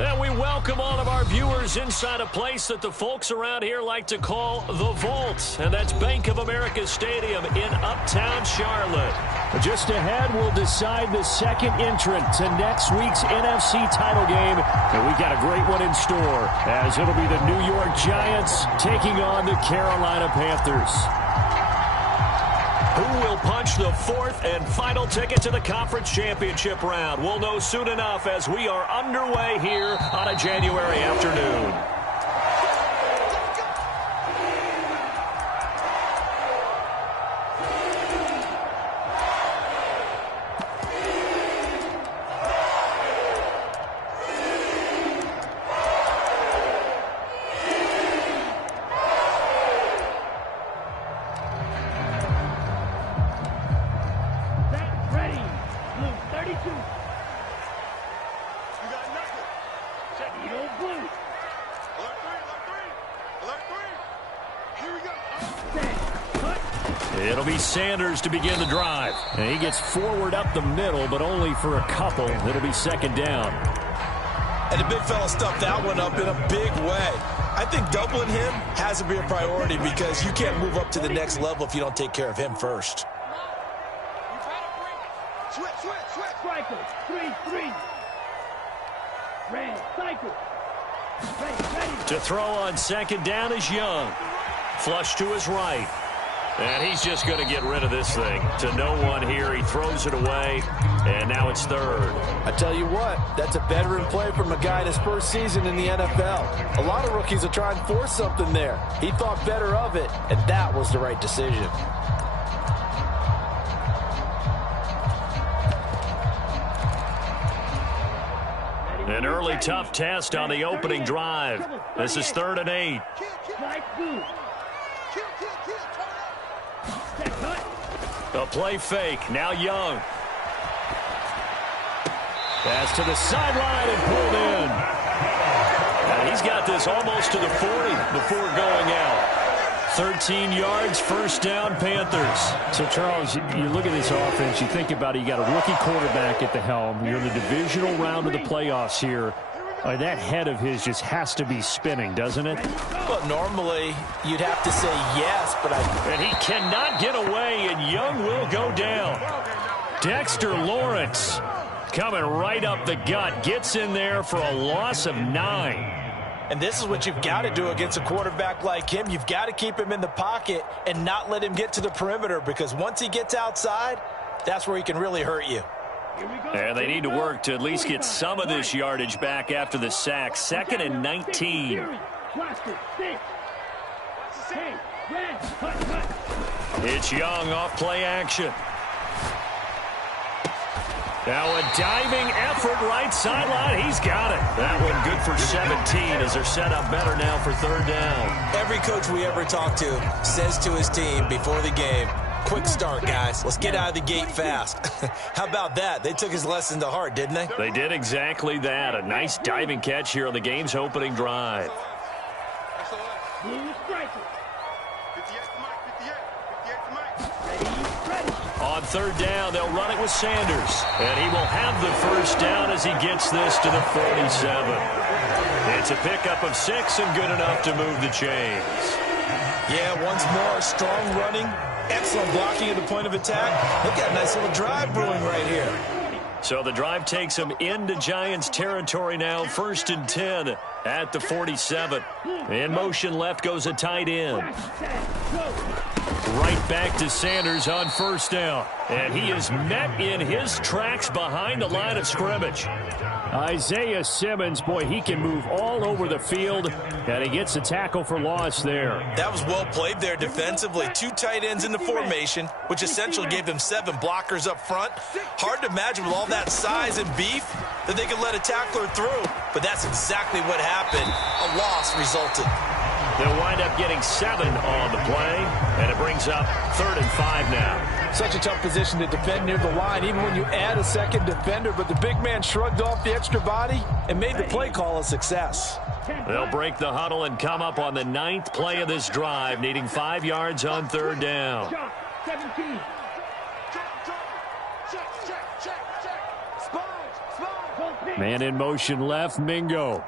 And we welcome all of our viewers inside a place that the folks around here like to call the Vault. And that's Bank of America Stadium in Uptown Charlotte. Just ahead, we'll decide the second entrant to next week's NFC title game. And we've got a great one in store, as it'll be the New York Giants taking on the Carolina Panthers. Who will punch the fourth and final ticket to the conference championship round? We'll know soon enough as we are underway here on a January afternoon. It'll be Sanders to begin the drive. And he gets forward up the middle, but only for a couple. It'll be second down. And the big fella stuffed that one up in a big way. I think doubling him has to be a priority because you can't move up to the next level if you don't take care of him first. Switch. Striker, 3-3. Red, cycle. Ready. To throw on second down is Young. Flush to his right. And he's just going to get rid of this thing. To no one here. He throws it away. And now it's third. I tell you what, that's a veteran play from a guy in his first season in the NFL. A lot of rookies will try and force something there. He thought better of it, and that was the right decision. An early tough test on the opening drive. This is 3rd and 8. A play fake. Now Young. Pass to the sideline and pulled in. And he's got this almost to the 40 before going out. 13 yards, first down, Panthers. So, Charles, you look at this offense, you think about it, you got a rookie quarterback at the helm. You're in the divisional round of the playoffs here. That head of his just has to be spinning, doesn't it? Well, normally you'd have to say yes, but And he cannot get away, and Young will go down. Dexter Lawrence coming right up the gut. Gets in there for a loss of 9. And this is what you've got to do against a quarterback like him. You've got to keep him in the pocket and not let him get to the perimeter, because once he gets outside, that's where he can really hurt you. And they need to work to at least get some of this yardage back after the sack. 2nd and 19. It's Young off play action. Now a diving effort right sideline. He's got it. That one good for 17 as they're set up better now for 3rd down. Every coach we ever talk to says to his team before the game, quick start, guys. Let's get out of the gate fast. How about that? They took his lesson to heart, didn't they? They did exactly that. A nice diving catch here on the game's opening drive. On 3rd down, they'll run it with Sanders. And he will have the first down as he gets this to the 47. It's a pickup of 6 and good enough to move the chains. Yeah, once more, strong running. Excellent blocking at the point of attack. They've got a nice little drive brewing right here. So the drive takes them into Giants territory now. 1st and 10 at the 47. In motion left goes a tight end. Right back to Sanders on 1st down. And he is met in his tracks behind the line of scrimmage. Isaiah Simmons, boy, he can move all over the field, and he gets a tackle for loss there. That was well played there defensively. 2 tight ends in the formation, which essentially gave them 7 blockers up front. Hard to imagine with all that size and beef that they could let a tackler through, but that's exactly what happened. A loss resulted. They'll wind up getting 7 on the play, and it brings up 3rd and 5 now. Such a tough position to defend near the line, even when you add a second defender, but the big man shrugged off the extra body and made the play call a success. They'll break the huddle and come up on the 9th play of this drive, needing 5 yards on 3rd down. 17. Man in motion left, Mingo.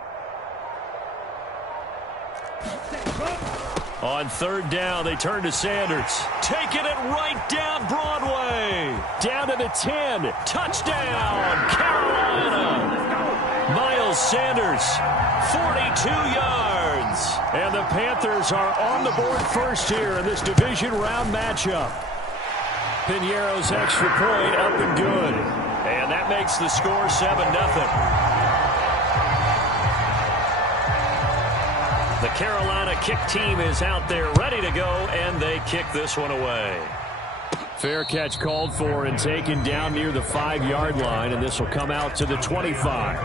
On third down, they turn to Sanders. Taking it right down Broadway. Down to the 10. Touchdown, Carolina. Miles Sanders, 42 yards. And the Panthers are on the board first here in this division round matchup. Piñeiro's extra point up and good. And that makes the score 7-0. The Carolina kick team is out there ready to go, and they kick this one away. Fair catch called for and taken down near the 5-yard line, and this will come out to the 25.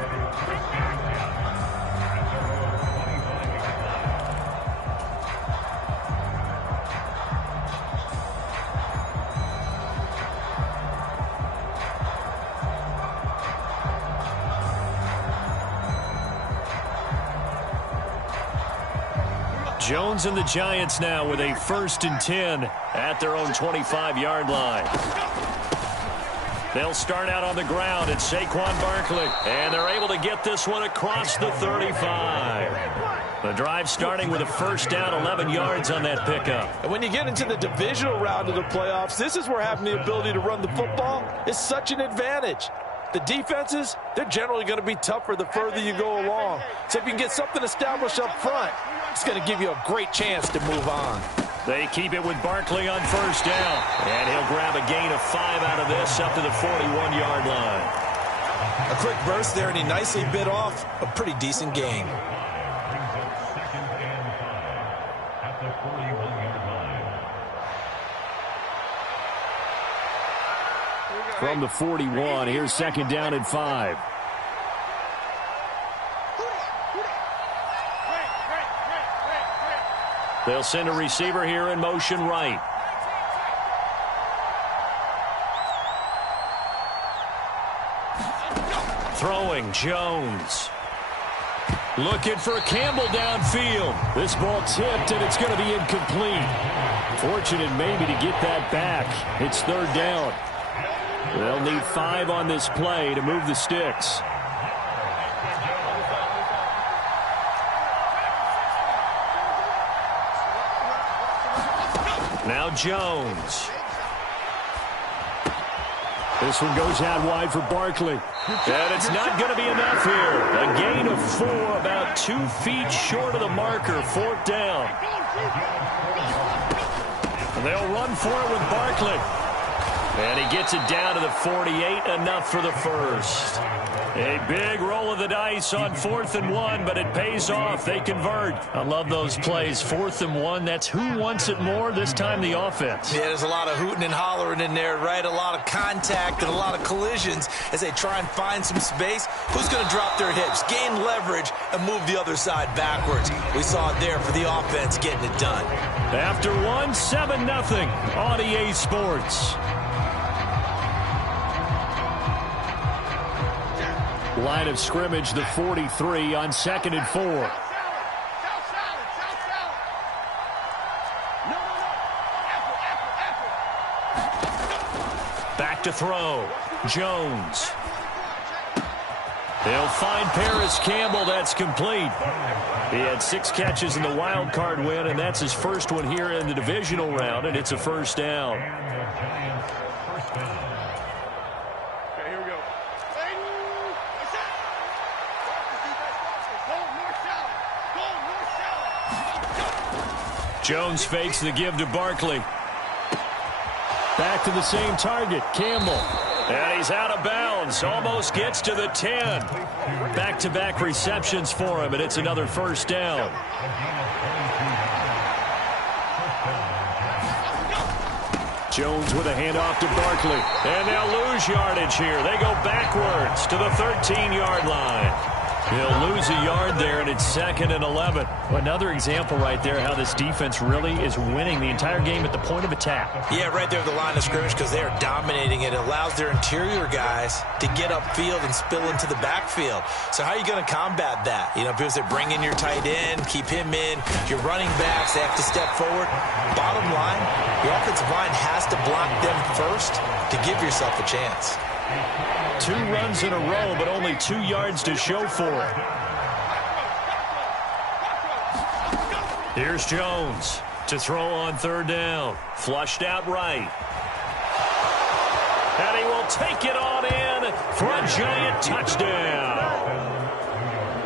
Jones and the Giants now with a 1st and 10 at their own 25-yard line. They'll start out on the ground at Saquon Barkley, and they're able to get this one across the 35. The drive starting with a 1st down, 11 yards on that pickup. And when you get into the divisional round of the playoffs, this is where having the ability to run the football is such an advantage. The defenses, they're generally going to be tougher the further you go along. So if you can get something established up front, it's going to give you a great chance to move on. They keep it with Barkley on 1st down. And he'll grab a gain of 5 out of this up to the 41-yard line. A quick burst there, and he nicely bit off a pretty decent gain. From the 41, here's 2nd down and 5. They'll send a receiver here in motion right. Throwing, Jones. Looking for Campbell downfield. This ball tipped, and it's going to be incomplete. Fortunate maybe to get that back. It's 3rd down. They'll need 5 on this play to move the sticks. Now Jones. This one goes out wide for Barkley. And it's not going to be enough here. A gain of 4, about 2 feet short of the marker. 4th down. And they'll run for it with Barkley. And he gets it down to the 48, enough for the first. A big roll of the dice on 4th and 1, but it pays off. They convert. I love those plays. 4th and 1, that's who wants it more, this time the offense. Yeah, there's a lot of hooting and hollering in there, right? A lot of contact and a lot of collisions as they try and find some space. Who's going to drop their hips, gain leverage, and move the other side backwards? We saw it there for the offense getting it done. After 1, 7-0 on EA Sports. Line of scrimmage, the 43 on 2nd and 4. Back to throw. Jones. They'll find Paris Campbell. That's complete. He had 6 catches in the wild card win, and that's his first one here in the divisional round, and it's a 1st down. Jones fakes the give to Barkley. Back to the same target, Campbell. And he's out of bounds, almost gets to the 10. Back-to-back receptions for him, and it's another 1st down. Jones with a handoff to Barkley. And they'll lose yardage here. They go backwards to the 13-yard line. He'll lose a yard there, and it's 2nd and 11. Another example right there how this defense really is winning the entire game at the point of attack. Yeah, right there at the line of scrimmage because they are dominating it. It allows their interior guys to get upfield and spill into the backfield. So how are you going to combat that? You know, because they bring in your tight end, keep him in. Your running backs, they have to step forward. Bottom line, your offensive line has to block them first to give yourself a chance. 2 runs in a row, but only 2 yards to show for it. Here's Jones to throw on 3rd down. Flushed out right. And he will take it on in for a Giant touchdown.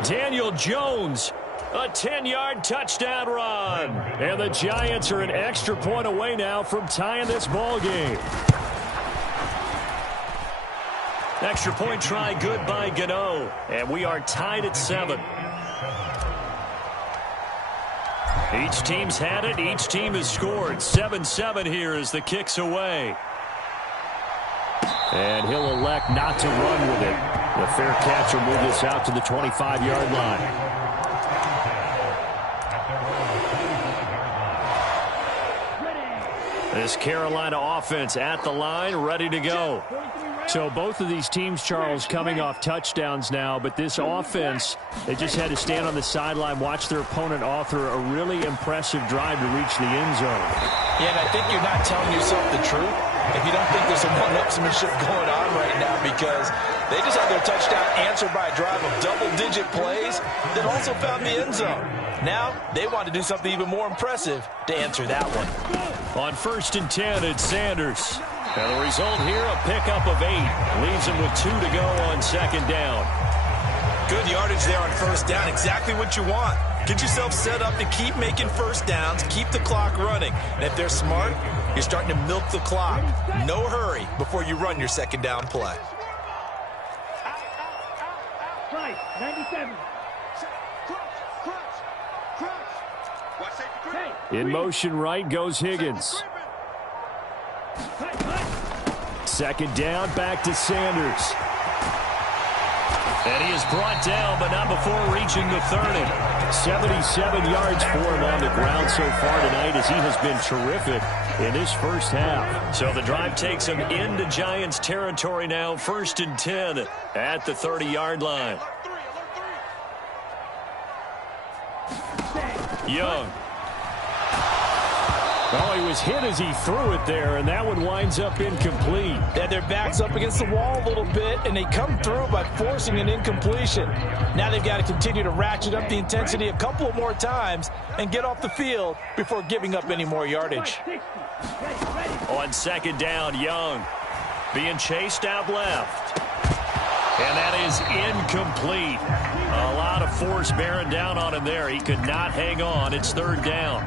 Daniel Jones, a 10-yard touchdown run. And the Giants are an extra point away now from tying this ball game. Extra point try good by Gano. And we are tied at 7. Each team's had it. Each team has scored. 7-7 here as the kick's away. And he'll elect not to run with it. The fair catch will move this out to the 25-yard line. This Carolina offense at the line, ready to go. So both of these teams, Charles, coming off touchdowns now, but this offense, they just had to stand on the sideline, watch their opponent author a really impressive drive to reach the end zone. Yeah, and I think you're not telling yourself the truth if you don't think there's some one-upsmanship going on right now, because they just had their touchdown answered by a drive of double-digit plays that also found the end zone. Now they want to do something even more impressive to answer that one. On 1st and 10, it's Sanders. And the result here, a pickup of 8. Leaves him with 2 to go on 2nd down. Good yardage there on 1st down. Exactly what you want. Get yourself set up to keep making 1st downs, keep the clock running. And if they're smart, you're starting to milk the clock. No hurry before you run your 2nd down play. Right, 97. In motion right goes Higgins. 2nd down, back to Sanders. And he is brought down, but not before reaching the 30. 77 yards for him on the ground so far tonight, as he has been terrific in this first half. So the drive takes him into Giants territory now. 1st and 10 at the 30-yard line. Young. Oh, he was hit as he threw it there, and that one winds up incomplete. They had their backs up against the wall a little bit, and they come through by forcing an incompletion. Now they've got to continue to ratchet up the intensity a couple of more times and get off the field before giving up any more yardage. On 2nd down, Young being chased out left. And that is incomplete. A lot of force bearing down on him there. He could not hang on. It's 3rd down.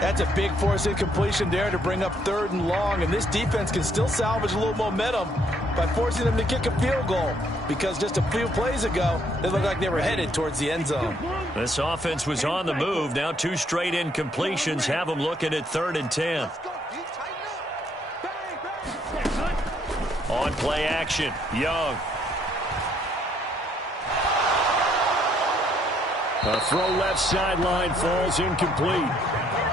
That's a big force incompletion there to bring up 3rd and long, and this defense can still salvage a little momentum by forcing them to kick a field goal, because just a few plays ago, they looked like they were headed towards the end zone. This offense was on the move. Now 2 straight incompletions have them looking at 3rd and 10. On play action, Young. A throw left sideline, falls incomplete.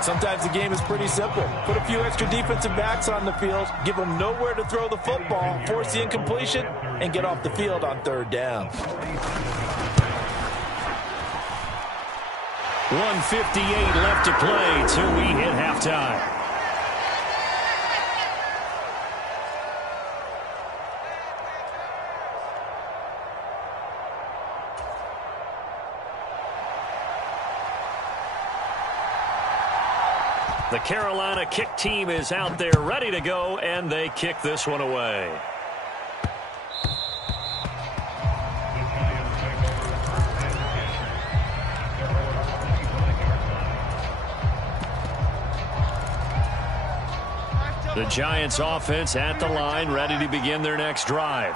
Sometimes the game is pretty simple. Put a few extra defensive backs on the field, give them nowhere to throw the football, force the incompletion, and get off the field on 3rd down. 1:58 left to play till we hit halftime. The Carolina kick team is out there ready to go, and they kick this one away. The Giants offense at the line, ready to begin their next drive.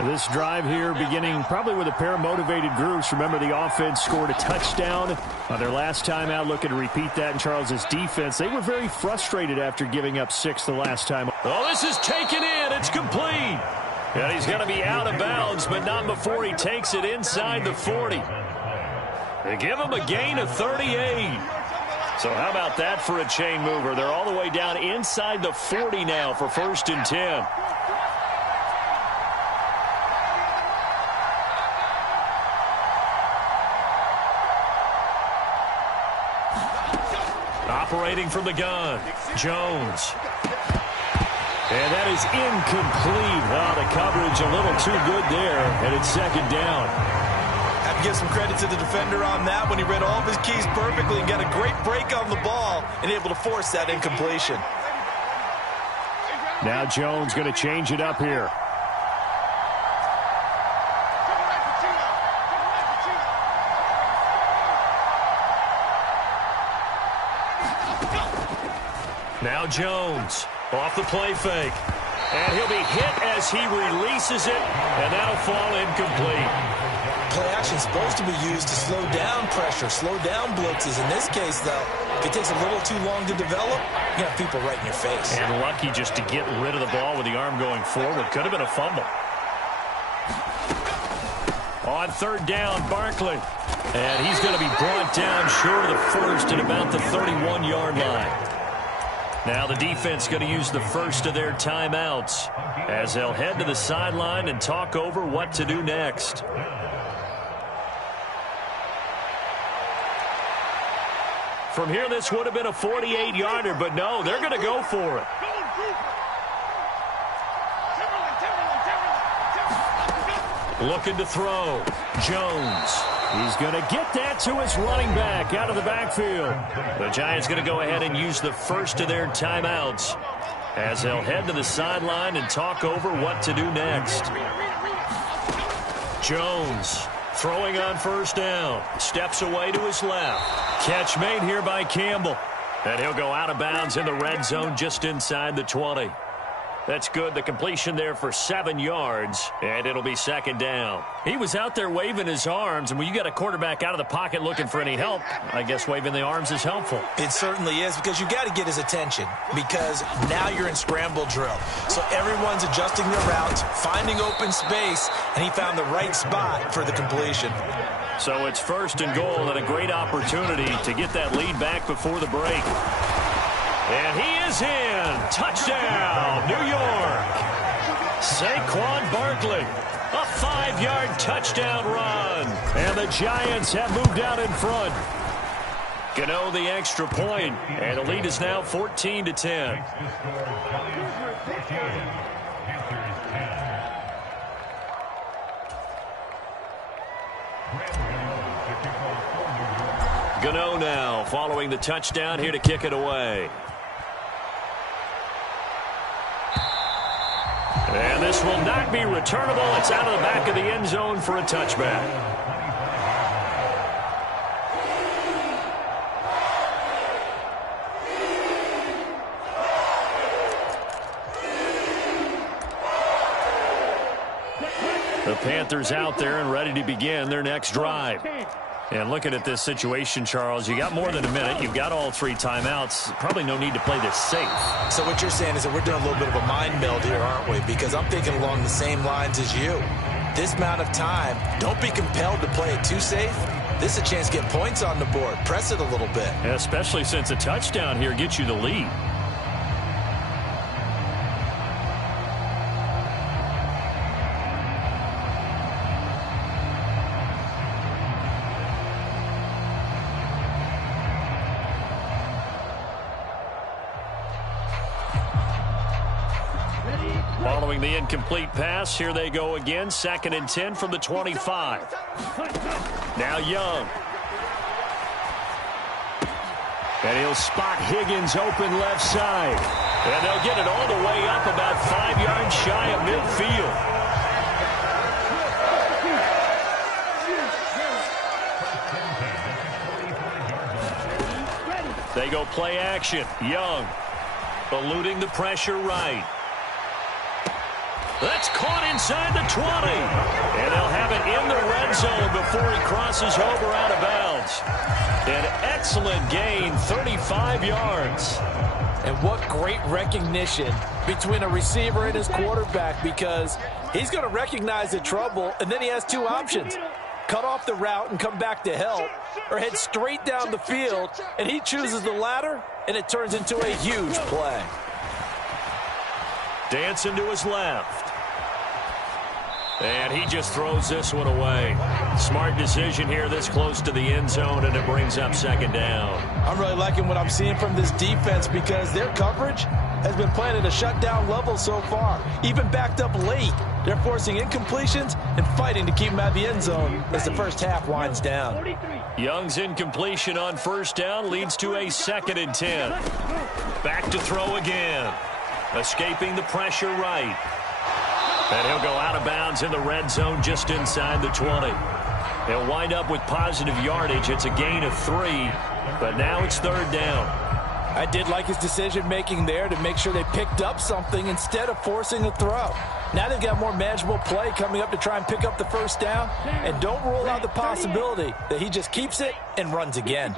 This drive here beginning probably with a pair of motivated groups. Remember, the offense scored a touchdown on their last time out, looking to repeat that in Charles's defense. They were very frustrated after giving up 6 the last time. Oh, this is taken in. It's complete. And he's going to be out of bounds, but not before he takes it inside the 40. They give him a gain of 38. So how about that for a chain mover? They're all the way down inside the 40 now for 1st and 10. Operating from the gun, Jones. And that is incomplete. Oh, the coverage a little too good there, and it's second down. Have to give some credit to the defender on that when he read all of his keys perfectly and got a great break on the ball and able to force that incompletion. Now Jones going to change it up here. Now Jones off the play fake. And he'll be hit as he releases it, and that'll fall incomplete. Play action is supposed to be used to slow down pressure, slow down blitzes. In this case, though, if it takes a little too long to develop, you have people right in your face. And lucky just to get rid of the ball with the arm going forward. Could have been a fumble. On third down, Barkley. And he's going to be brought down short of the first at about the 31-yard line. Now the defense going to use the first of their timeouts as they'll head to the sideline and talk over what to do next. From here, this would have been a 48-yarder, but no, they're going to go for it. Looking to throw. Jones. He's going to get that to his running back out of the backfield. The Giants going to go ahead and use the first of their timeouts as they'll head to the sideline and talk over what to do next. Jones throwing on first down. Steps away to his left. Catch made here by Campbell. And he'll go out of bounds in the red zone just inside the 20. That's good. The completion there for 7 yards, and it'll be second down. He was out there waving his arms, and when you got a quarterback out of the pocket looking for any help, I guess waving the arms is helpful. It certainly is, because you got to get his attention, because now you're in scramble drill. So everyone's adjusting their routes, finding open space, and he found the right spot for the completion. So it's first and goal and a great opportunity to get that lead back before the break. And he is in. Touchdown, New York. Saquon Barkley. A 5-yard touchdown run. And the Giants have moved out in front. Gano the extra point. And the lead is now 14-10. Gano now following the touchdown here to kick it away. And this will not be returnable. It's out of the back of the end zone for a touchback. The Panthers out there and ready to begin their next drive. And looking at this situation, Charles, you got more than a minute. You've got all 3 timeouts. Probably no need to play this safe. So what you're saying is that we're doing a little bit of a mind meld here, aren't we? Because I'm thinking along the same lines as you. This amount of time, don't be compelled to play it too safe. This is a chance to get points on the board. Press it a little bit. Especially since a touchdown here gets you the lead. Following the incomplete pass, here they go again. 2nd and 10 from the 25. Now Young. And he'll spot Higgins open left side. And they'll get it all the way up about 5 yards shy of midfield. They go play action. Young eluding the pressure right. That's caught inside the 20. And they'll have it in the red zone before he crosses over out of bounds. An excellent gain, 35 yards. And what great recognition between a receiver and his quarterback, because he's going to recognize the trouble, and then he has 2 options. Cut off the route and come back to help, or head straight down the field, and he chooses the latter, and it turns into a huge play. Dancing to his left. And he just throws this one away. Smart decision here this close to the end zone, and it brings up second down. I'm really liking what I'm seeing from this defense because their coverage has been playing at a shutdown level so far. Even backed up late, they're forcing incompletions and fighting to keep them out of the end zone as the first half winds down. Young's incompletion on first down leads to a 2nd and 10. Back to throw again. Escaping the pressure right. And he'll go out of bounds in the red zone just inside the 20. He'll wind up with positive yardage. It's a gain of 3, but now it's 3rd down. I did like his decision-making there to make sure they picked up something instead of forcing a throw. Now they've got more manageable play coming up to try and pick up the first down, and don't rule out the possibility that he just keeps it and runs again.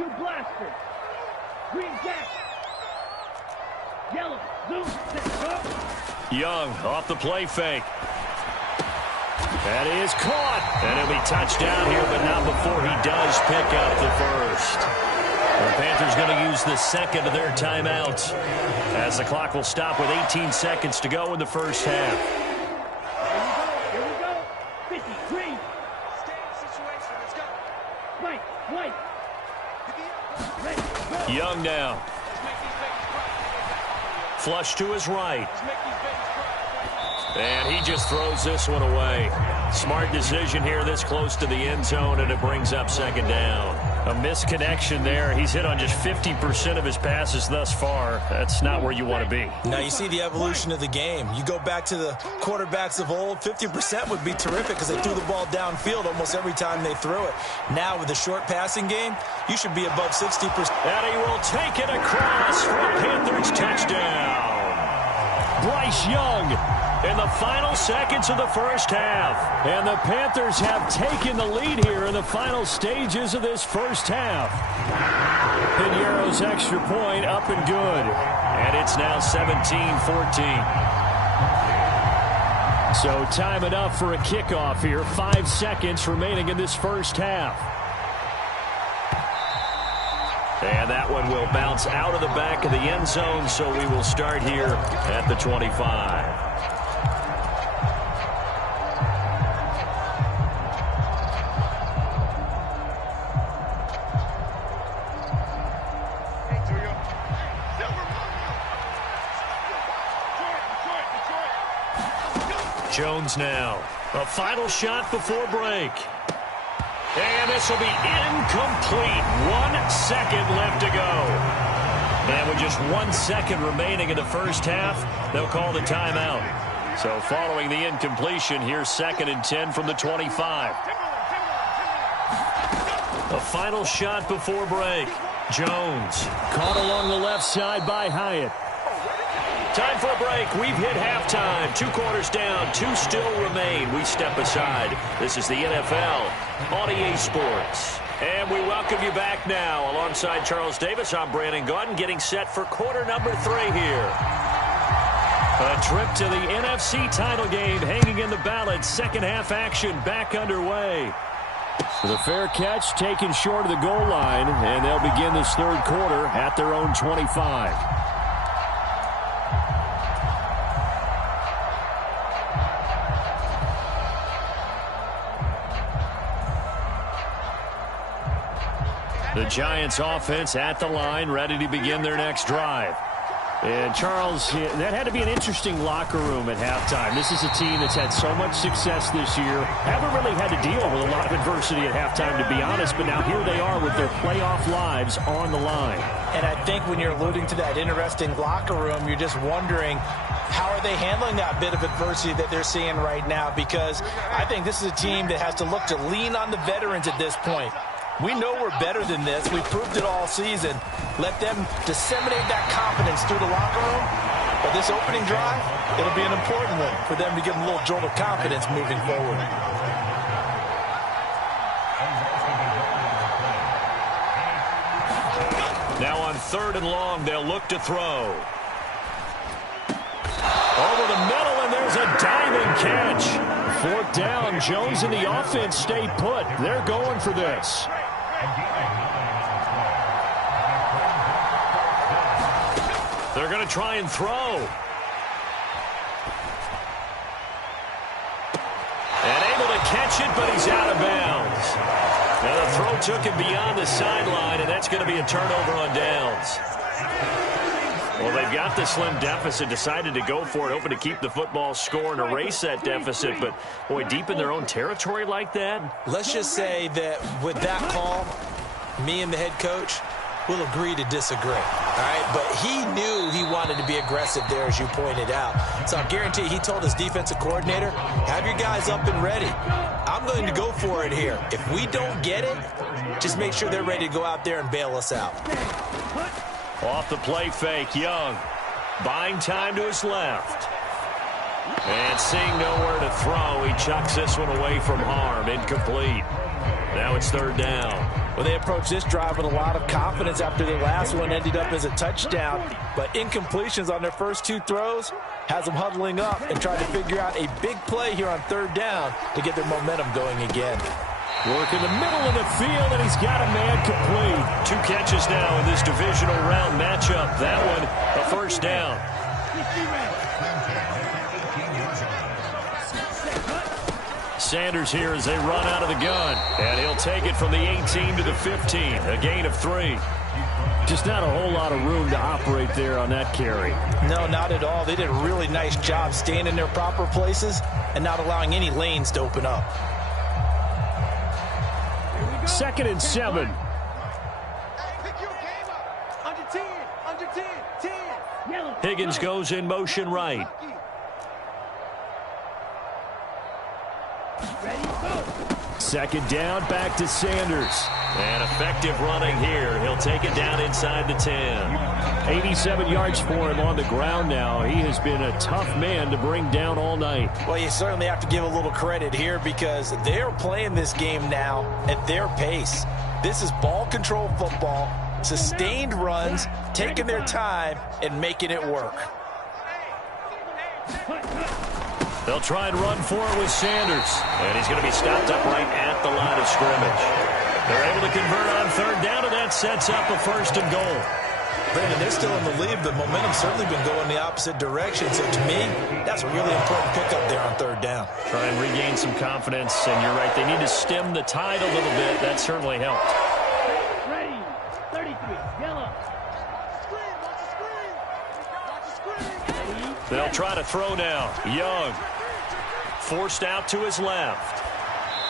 Young off the play fake. That is caught. And he'll be touchdown here, but not before he does pick up the first. The Panthers going to use the second of their timeouts as the clock will stop with 18 seconds to go in the first half. Here we go. 53. Stay in situation. Let's go. White. Ready. Young now. Flush to his right. And he just throws this one away. Smart decision here this close to the end zone, and it brings up second down. A misconnection there. He's hit on just 50% of his passes thus far. That's not where you want to be. Now you see the evolution of the game. You go back to the quarterbacks of old, 50% would be terrific because they threw the ball downfield almost every time they threw it. Now with the short passing game, you should be above 60%. And he will take it across for a Panthers touchdown. Bryce Young in the final seconds of the first half. And the Panthers have taken the lead here in the final stages of this first half. Piñeiro's extra point up and good. And it's now 17-14. So time enough for a kickoff here. 5 seconds remaining in this first half. And that one will bounce out of the back of the end zone, so we will start here at the 25. Jones now. A final shot before break. And this will be incomplete. 1 second left to go. And with just 1 second remaining in the first half, they'll call the timeout. So following the incompletion, here's 2nd and 10 from the 25. A final shot before break. Jones. Caught along the left side by Hyatt. Time for a break. We've hit halftime. 2 quarters down. 2 still remain. We step aside. This is the NFL on EA Sports. And we welcome you back now. Alongside Charles Davis, I'm Brandon Gaudin, getting set for quarter number 3 here. A trip to the NFC title game hanging in the balance. Second half action back underway. The fair catch taken short of the goal line, and they'll begin this third quarter at their own 25. The Giants offense at the line, ready to begin their next drive. And Charles, that had to be an interesting locker room at halftime. This is a team that's had so much success this year. Haven't really had to deal with a lot of adversity at halftime, to be honest. But now here they are with their playoff lives on the line. And I think when you're alluding to that interesting locker room, you're just wondering, how are they handling that bit of adversity that they're seeing right now? Because I think this is a team that has to look to lean on the veterans at this point. We know we're better than this. We've proved it all season. Let them disseminate that confidence through the locker room. But this opening drive, it'll be an important one for them to give them a little jolt of confidence moving forward. Now on 3rd and long, they'll look to throw. Over the middle, and there's a diving catch. 4th down, Jones and the offense stay put. They're going for this. They're going to try and throw. And catch it, but he's out of bounds. Now the throw took him beyond the sideline, and that's going to be a turnover on downs. Well, they've got the slim deficit, decided to go for it, hoping to keep the football score and erase that deficit. But, boy, deep in their own territory like that? Let's just say that with that call, me and the head coach will agree to disagree. All right, but he knew he wanted to be aggressive there, as you pointed out. So I guarantee he told his defensive coordinator, have your guys up and ready. I'm going to go for it here. If we don't get it, just make sure they're ready to go out there and bail us out. Off the play fake, Young. Buying time to his left. And seeing nowhere to throw, he chucks this one away from harm. Incomplete. Now it's third down. Well, they approached this drive with a lot of confidence after the last one ended up as a touchdown. But incompletions on their first two throws has them huddling up and trying to figure out a big play here on third down to get their momentum going again. Work in the middle of the field, and he's got a man complete. 2 catches now in this divisional round matchup. That one, a first down. Sanders here as they run out of the gun. And he'll take it from the 18 to the 15. A gain of 3. Just not a whole lot of room to operate there on that carry. No, not at all. They did a really nice job staying in their proper places and not allowing any lanes to open up. 2nd and 7. Higgins goes in motion right. Second down, back to Sanders. And effective running here. He'll take it down inside the 10. 87 yards for him on the ground now. He has been a tough man to bring down all night. Well, you certainly have to give a little credit here because they're playing this game now at their pace. This is ball control football, sustained runs, taking their time, and making it work. They'll try and run for it with Sanders. And he's going to be stopped up right at the line of scrimmage. They're able to convert on third down, and that sets up a 1st and goal. Brandon, they're still in the lead, but momentum's certainly been going the opposite direction. So to me, that's a really important pickup there on third down. Try and regain some confidence, and you're right. They need to stem the tide a little bit. That certainly helped. Ready. 33. Yellow. They'll try to throw now. Young forced out to his left.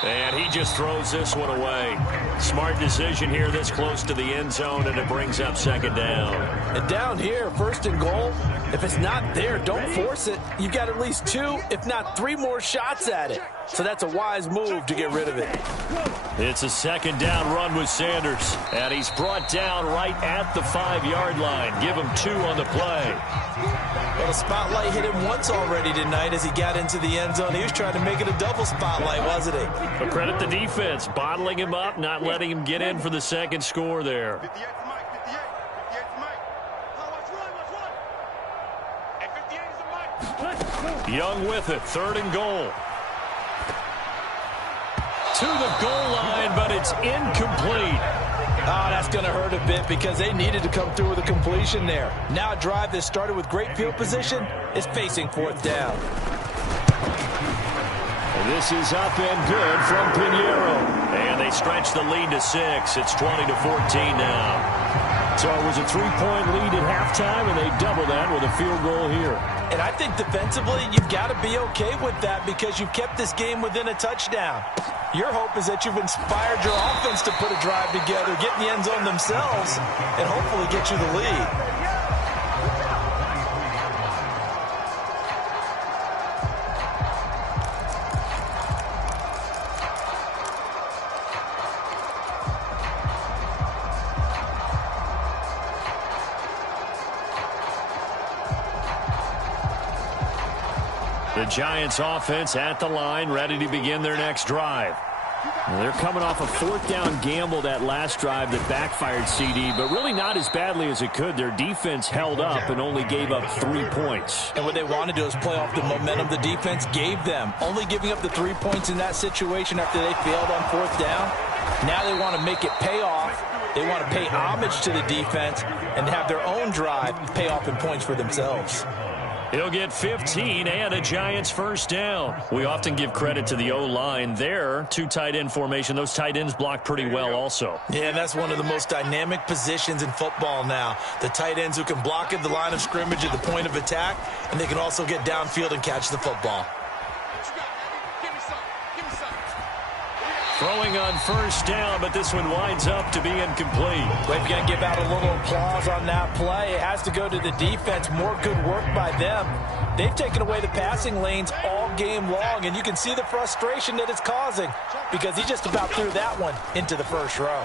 And he just throws this one away. Smart decision here this close to the end zone, and it brings up 2nd down. And down here, 1st and goal, if it's not there, don't force it. You've got at least 2, if not 3 more shots at it. So that's a wise move to get rid of it. It's a 2nd down run with Sanders. And he's brought down right at the 5-yard line. Give him 2 on the play. Well, the spotlight hit him once already tonight as he got into the end zone. He was trying to make it a double spotlight, wasn't he? But credit the defense, bottling him up, not letting him get in for the 2nd score there. Young with it, 3rd and goal. To the goal line, but it's incomplete. Oh, that's going to hurt a bit because they needed to come through with a completion there. Now a drive that started with great field position is facing 4th down. And this is up and good from Pinheiro. And they stretch the lead to 6. It's 20-14 now. So it was a 3-point lead at halftime, and they double that with a field goal here. And I think defensively, you've got to be okay with that because you've kept this game within a touchdown. Your hope is that you've inspired your offense to put a drive together, get in the end zone themselves, and hopefully get you the lead. The Giants offense at the line, ready to begin their next drive. Well, they're coming off a 4th down gamble that last drive that backfired, CD, but really not as badly as it could. Their defense held up and only gave up 3 points. And what they want to do is play off the momentum the defense gave them. Only giving up the 3 points in that situation after they failed on 4th down. Now they want to make it pay off. They want to pay homage to the defense and have their own drive pay off in points for themselves. He'll get 15 and a Giants first down. We often give credit to the O-line there. Two tight end formation. Those tight ends block pretty well also. Yeah, and that's one of the most dynamic positions in football now. The tight ends who can block at the line of scrimmage at the point of attack, and they can also get downfield and catch the football. Throwing on first down, but this one winds up to be incomplete. We've got to give out a little applause on that play. It has to go to the defense. More good work by them. They've taken away the passing lanes all game long, and you can see the frustration that it's causing because he just about threw that one into the first row.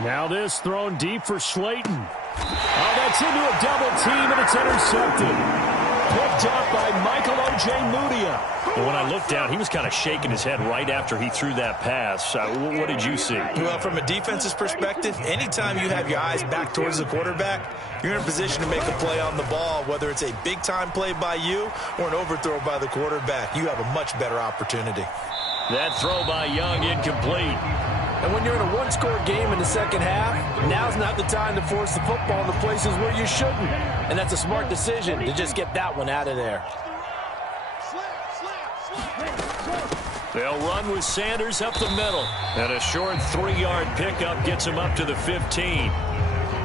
Now this thrown deep for Slayton. Oh, that's into a double team, and it's intercepted. Picked up by Michael Ojemudia. Well, when I looked down, he was kind of shaking his head right after he threw that pass. What did you see? Well, from a defense's perspective, anytime you have your eyes back towards the quarterback, you're in a position to make a play on the ball, whether it's a big-time play by you or an overthrow by the quarterback. You have a much better opportunity. That throw by Young incomplete. And when you're in a one-score game in the second half, now's not the time to force the football in the places where you shouldn't. And that's a smart decision to just get that one out of there. They'll run with Sanders up the middle. And a short 3-yard pickup gets him up to the 15.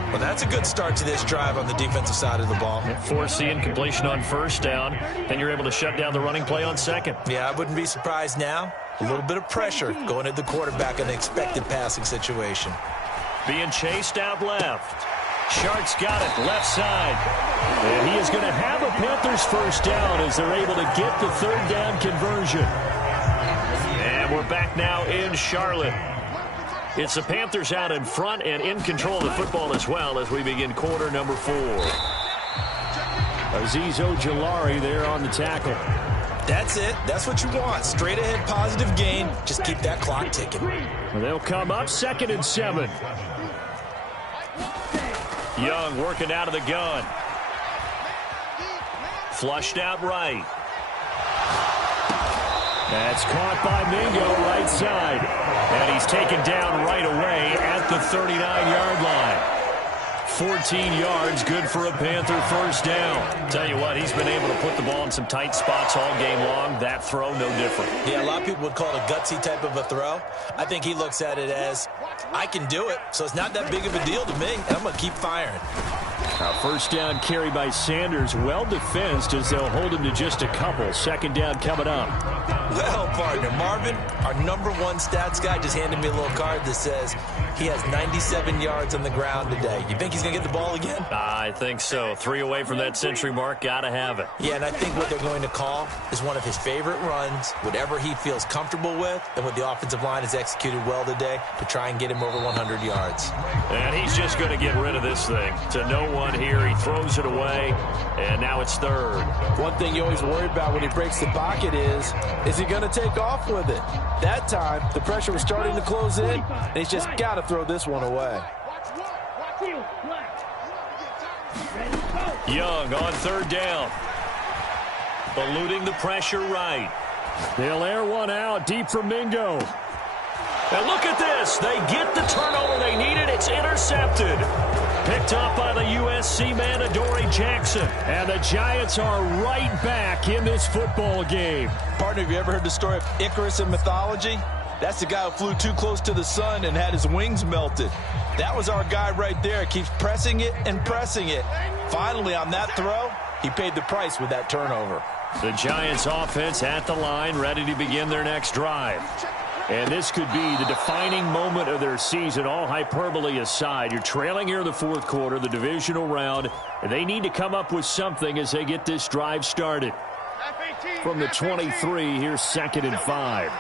Well, that's a good start to this drive on the defensive side of the ball. Force the incompletion on first down. Then you're able to shut down the running play on second. Yeah, I wouldn't be surprised now. A little bit of pressure going at the quarterback in an expected passing situation. Being chased out left. Sharks got it left side. And he is going to have a Panthers first down as they're able to get the third down conversion. And we're back now in Charlotte. It's the Panthers out in front and in control of the football as well as we begin quarter number 4. Azeez Ojulari there on the tackle. That's it. That's what you want. Straight ahead positive gain. Just keep that clock ticking. They'll come up 2nd and 7. Young working out of the gun. Flushed out right. That's caught by Mingo right side. And he's taken down right away at the 39-yard line. 14 yards, good for a Panther first down. Tell you what, he's been able to put the ball in some tight spots all game long. That throw, no different. Yeah, a lot of people would call it a gutsy type of a throw. I think he looks at it as, I can do it, so it's not that big of a deal to me, and I'm going to keep firing. First down carry by Sanders, well defensed as they'll hold him to just a couple. 2nd down coming up. Well, partner, Marvin, our #1 stats guy, just handed me a little card that says he has 97 yards on the ground today. You think he's going to get the ball again? I think so. 3 away from that century mark. Got to have it. Yeah, and I think what they're going to call is one of his favorite runs, whatever he feels comfortable with, and what the offensive line has executed well today to try and get him over 100 yards. And he's just going to get rid of this thing. To no one here. He throws it away, and now it's 3rd. One thing you always worry about when he breaks the pocket is he going to take off with it? That time, the pressure was starting to close in, and he's just got to throw this one away. Young on 3rd down. Eluding the pressure right. They'll air one out deep for Mingo. And look at this. They get the turnover they needed. It's intercepted. Picked up by the USC man, Adoree Jackson. And the Giants are right back in this football game. Partner, have you ever heard the story of Icarus in mythology? That's the guy who flew too close to the sun and had his wings melted. That was our guy right there. Keeps pressing it and pressing it. Finally, on that throw, he paid the price with that turnover. The Giants offense at the line, ready to begin their next drive. And this could be the defining moment of their season, all hyperbole aside. You're trailing here in the 4th quarter, the divisional round, and they need to come up with something as they get this drive started. From the 23, here's 2nd and 5.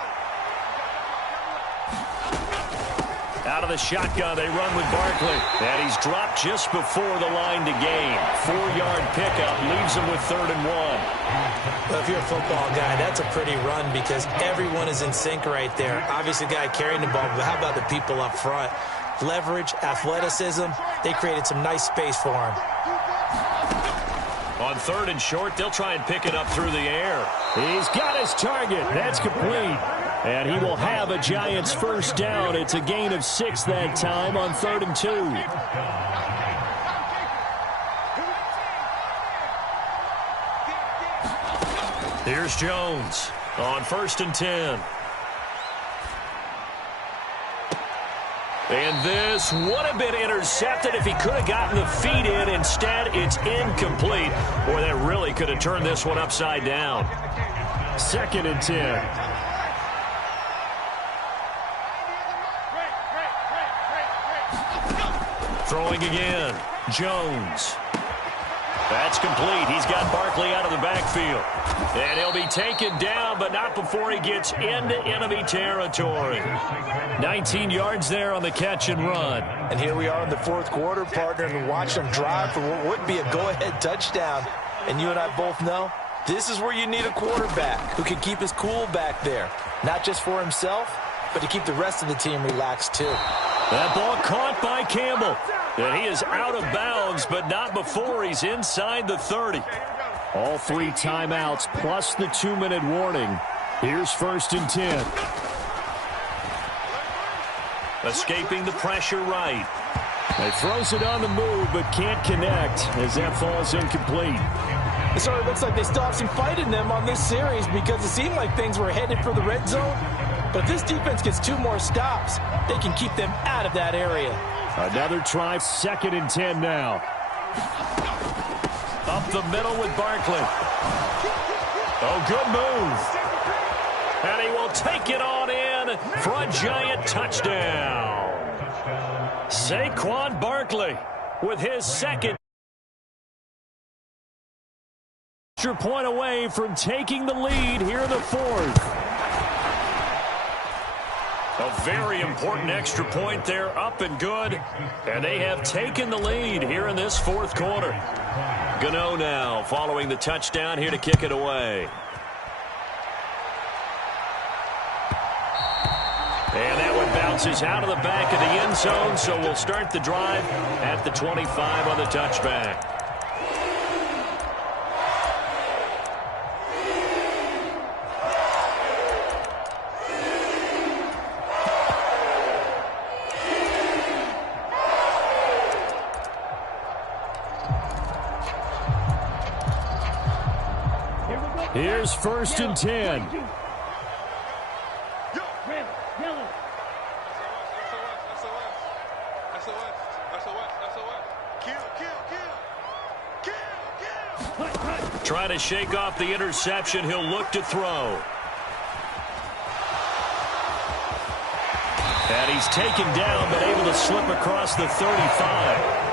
Out of the shotgun, they run with Barkley. And he's dropped just before the line to gain. 4-yard pickup leaves him with 3rd and 1. Well, if you're a football guy, that's a pretty run because everyone is in sync right there. Obviously, the guy carrying the ball, but how about the people up front? Leverage, athleticism, they created some nice space for him. On 3rd and short, they'll try and pick it up through the air. He's got his target. That's complete. And he will have a Giants first down. It's a gain of 6 that time on 3rd and 2. Here's Jones on 1st and 10. And this would have been intercepted if he could have gotten the feet in. Instead, it's incomplete. Boy, that really could have turned this one upside down. 2nd and 10. Throwing again. Jones. That's complete. He's got Barkley out of the backfield. And he'll be taken down, but not before he gets into enemy territory. 19 yards there on the catch and run. And here we are in the 4th quarter, partner, and watch them drive for what would be a go-ahead touchdown. And you and I both know this is where you need a quarterback who can keep his cool back there. Not just for himself, but to keep the rest of the team relaxed too. That ball caught by Campbell. And he is out of bounds, but not before he's inside the 30. All 3 timeouts plus the 2-minute warning. Here's 1st and 10. Escaping the pressure right. He throws it on the move, but can't connect as that falls incomplete. It sort of looks like they still have some fight in them on this series because it seemed like things were headed for the red zone. But if this defense gets 2 more stops, they can keep them out of that area. Another try, 2nd and 10 now. Up the middle with Barkley. Oh, good move. And he will take it on in for a Giant touchdown. Saquon Barkley with his 2nd. Extra point away from taking the lead here in the 4th. A very important extra point there, up and good. And they have taken the lead here in this 4th quarter. Gano now following the touchdown here to kick it away. And that one bounces out of the back of the end zone, so we'll start the drive at the 25 on the touchback. Here's 1st and 10. Trying to shake off the interception. He'll look to throw. And he's taken down, but able to slip across the 35.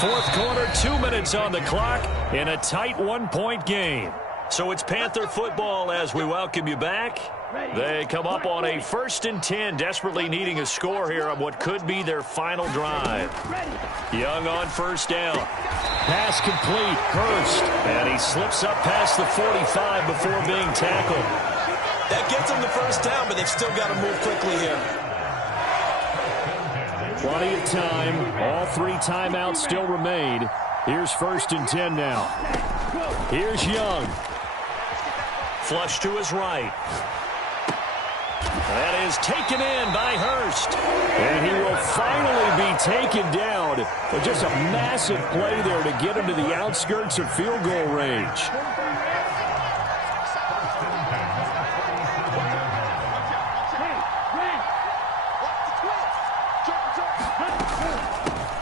Fourth quarter, 2 minutes on the clock in a tight 1-point game. So it's Panther football as we welcome you back. They come up on a 1st and 10, desperately needing a score here on what could be their final drive. Young on 1st down. Pass complete, Hurst. And he slips up past the 45 before being tackled. That gets them the 1st down, but they've still got to move quickly here. Plenty of time. All 3 timeouts still remain. Here's 1st and 10 now. Here's Young. Flush to his right. That is taken in by Hurst. And he will finally be taken down. But just a massive play there to get him to the outskirts of field goal range.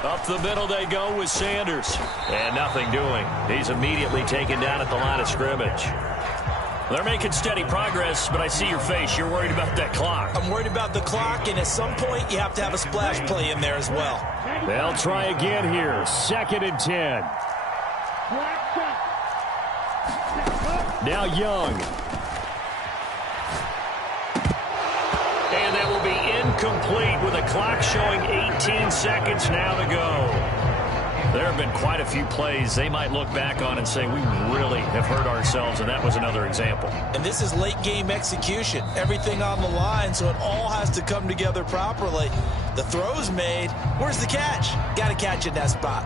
Up the middle they go with Sanders. And nothing doing. He's immediately taken down at the line of scrimmage. They're making steady progress, but I see your face. You're worried about that clock. I'm worried about the clock, and at some point, you have to have a splash play in there as well. They'll try again here. 2nd and 10. Now Young. And that will be incomplete with a clock showing 18 seconds now to go. There have been quite a few plays they might look back on and say, we really have hurt ourselves, and that was another example. And this is late game execution. Everything on the line, so it all has to come together properly. The throw's made. Where's the catch? Got to catch in that spot.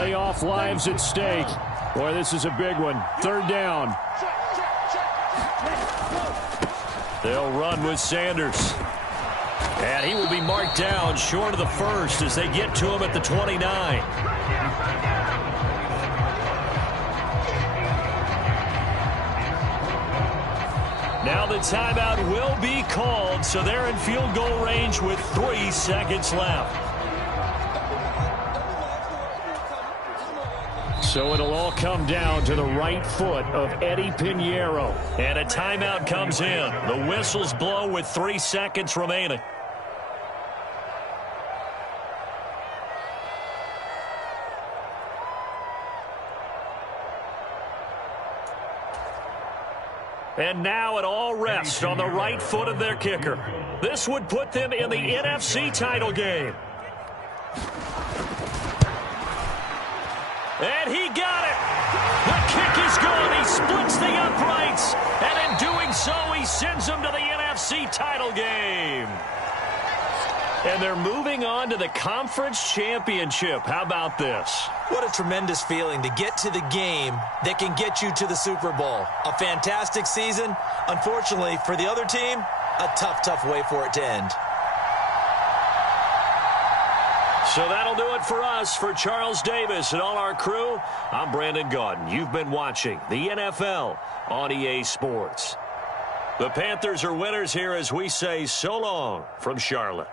Playoff lives at stake. Boy, this is a big one. Third down. They'll run with Sanders. And he will be marked down short of the first as they get to him at the 29. Now the timeout will be called, so they're in field goal range with 3 seconds left. So it'll all come down to the right foot of Eddie Pinheiro. And a timeout comes in. The whistles blow with 3 seconds remaining. And now it all rests on the right foot of their kicker. This would put them in the NFC title game. And he got it. The kick is good. He splits the uprights. And in doing so, he sends them to the NFC title game. And they're moving on to the conference championship. How about this? What a tremendous feeling to get to the game that can get you to the Super Bowl. A fantastic season. Unfortunately, for the other team, a tough, tough way for it to end. So that'll do it for us. For Charles Davis and all our crew, I'm Brandon Gaudin. You've been watching the NFL on EA Sports. The Panthers are winners here as we say so long from Charlotte.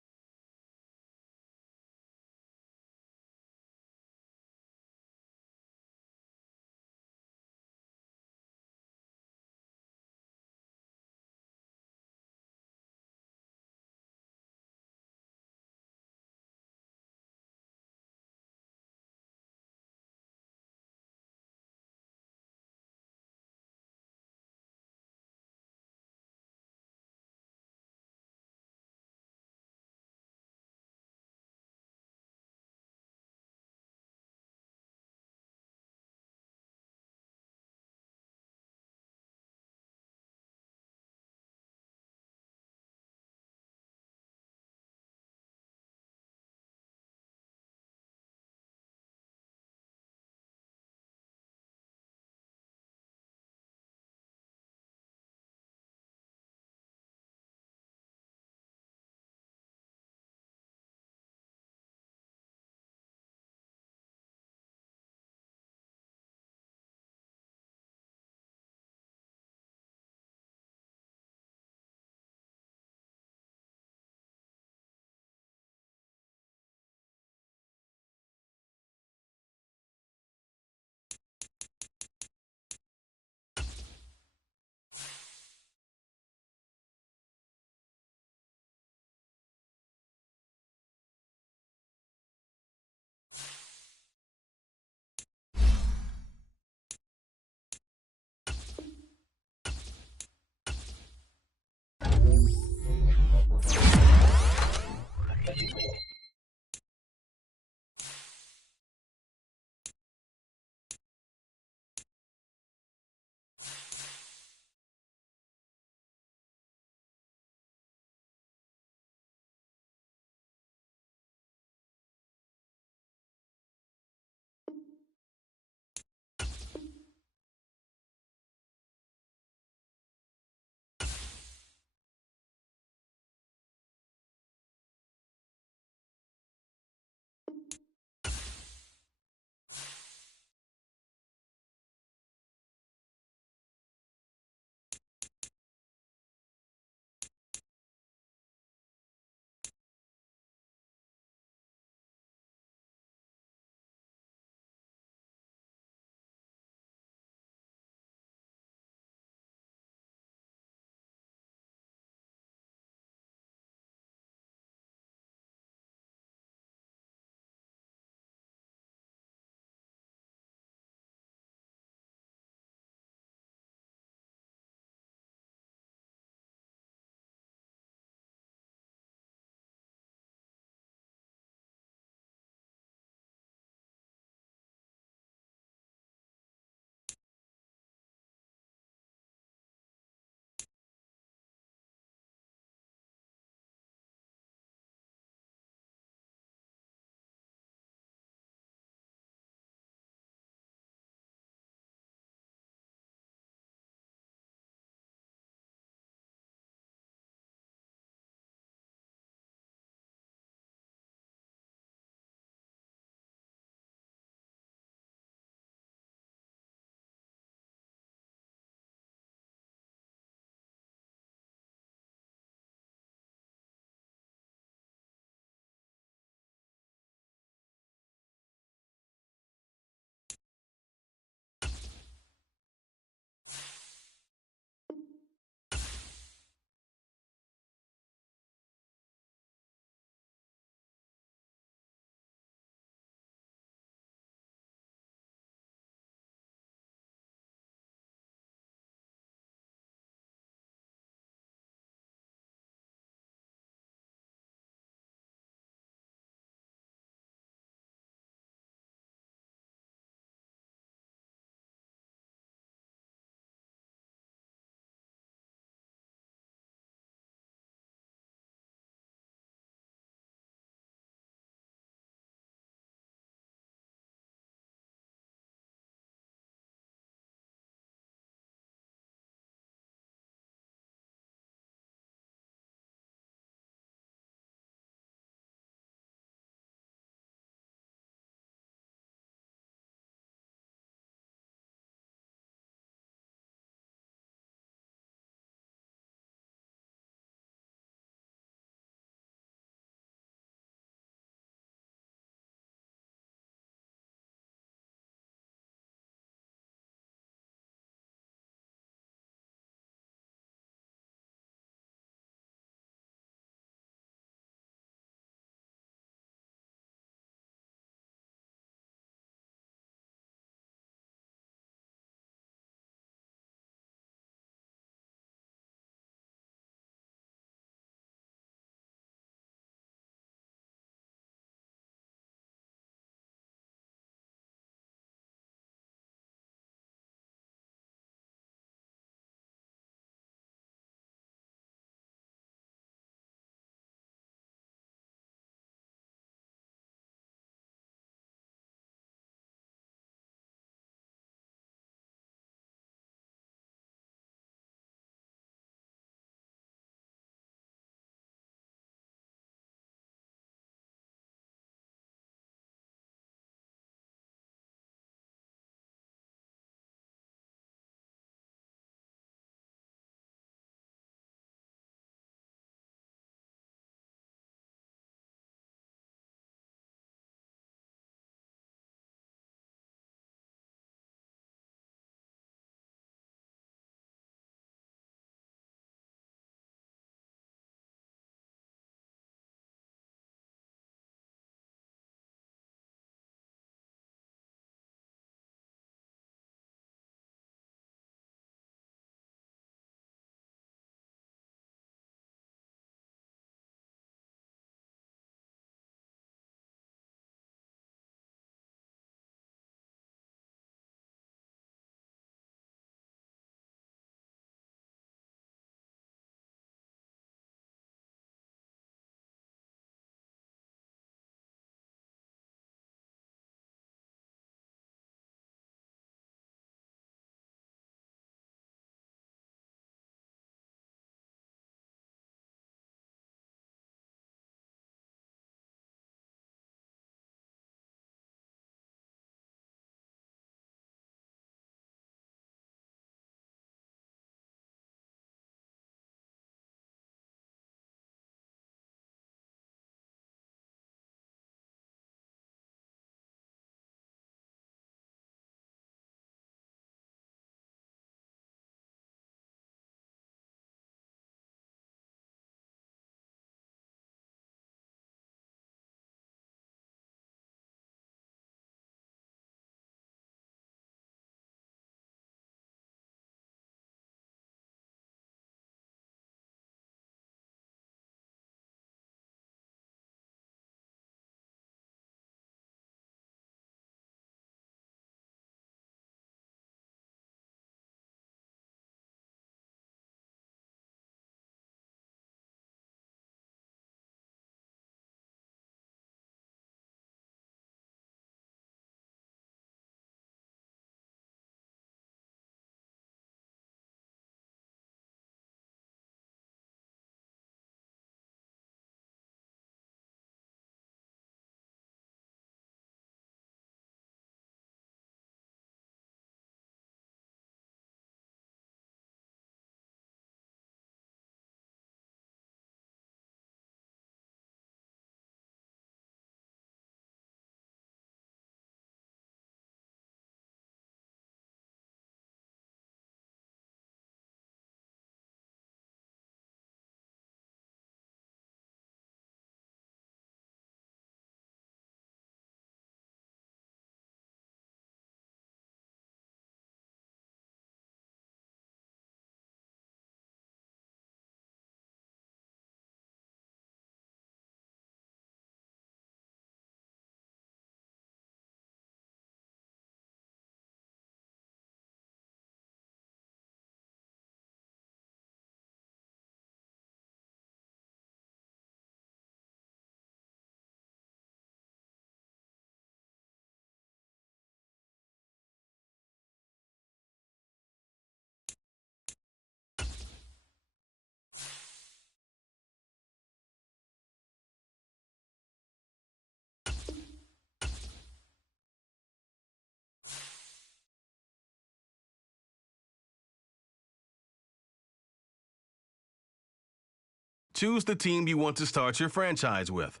Choose the team you want to start your franchise with.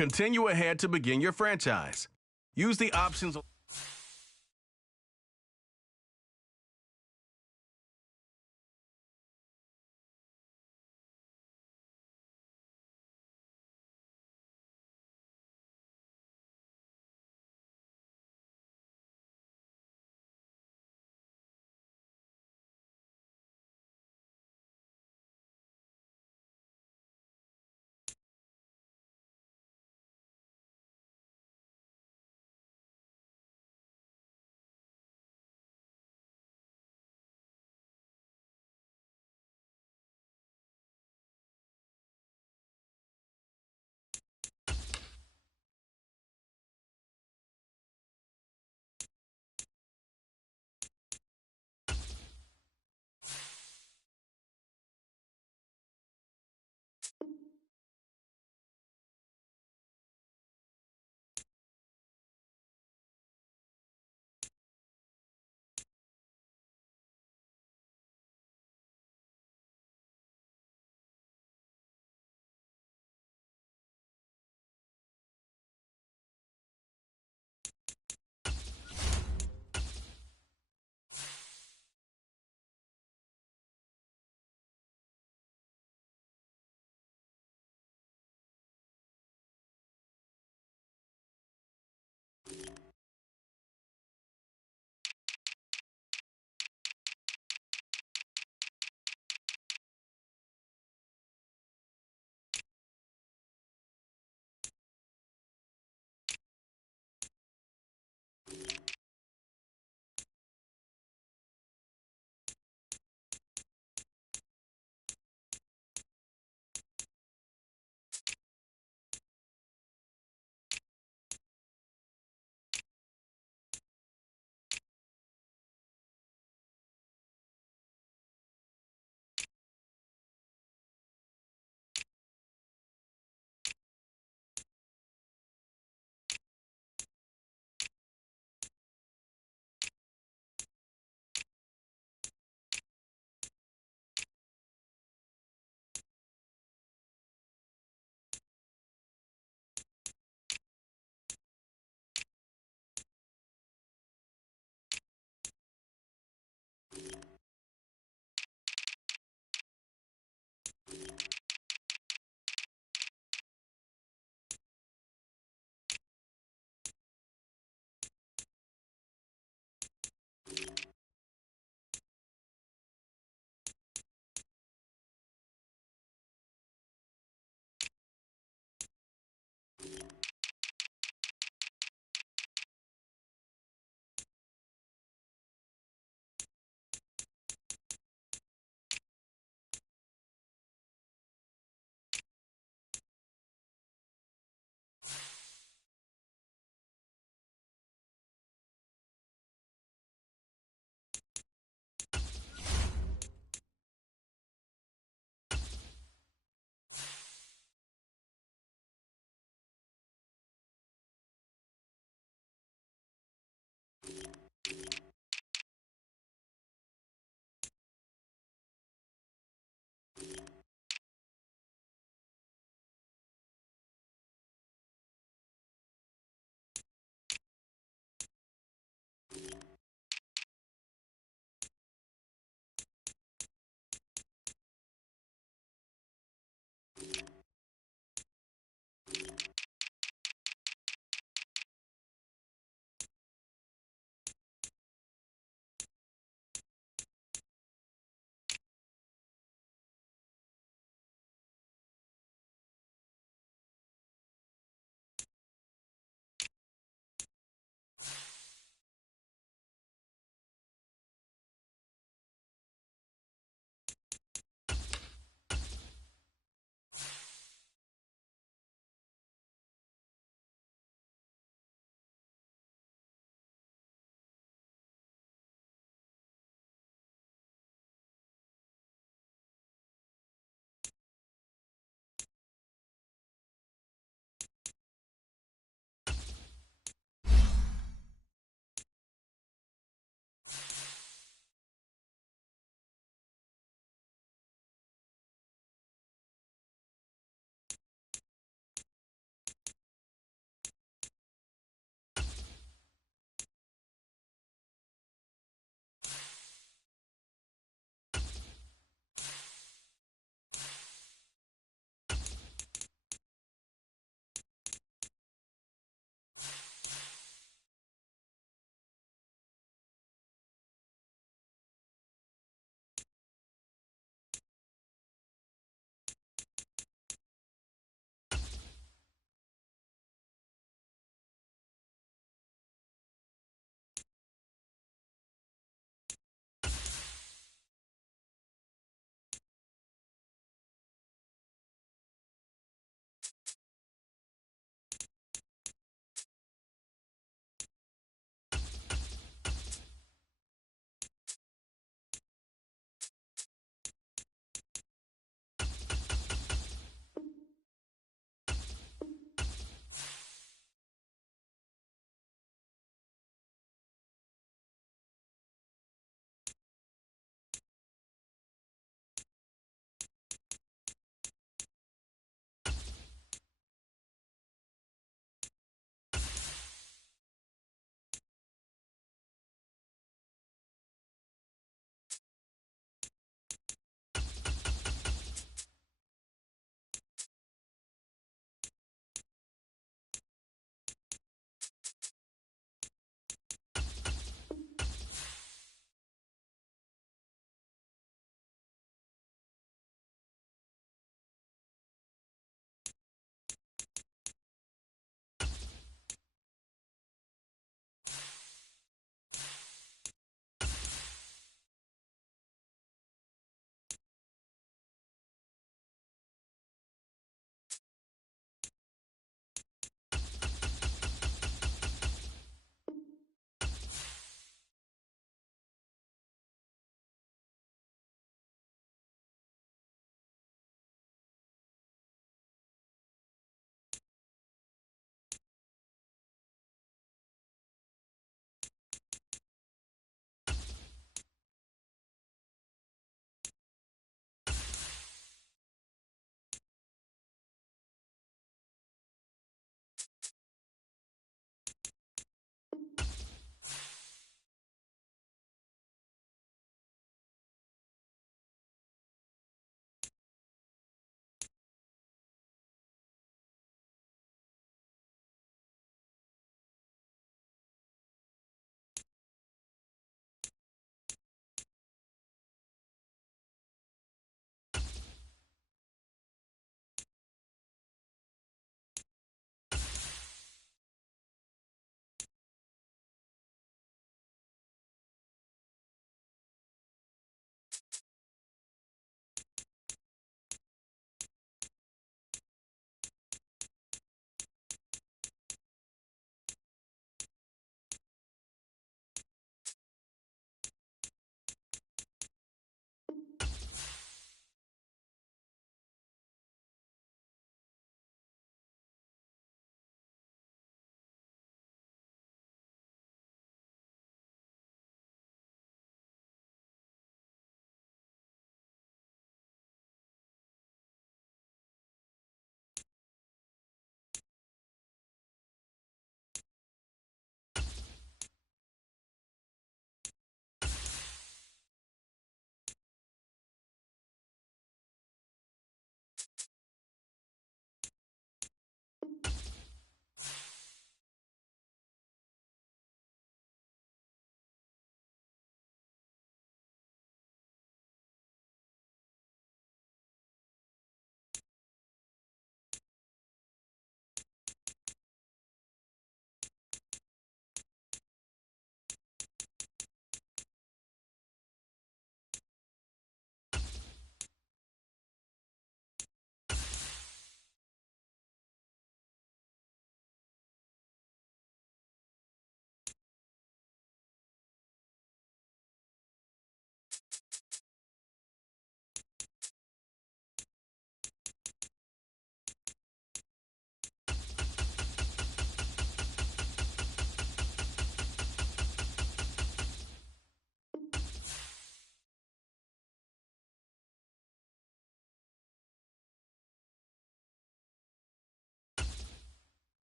Continue ahead to begin your franchise. Use the options.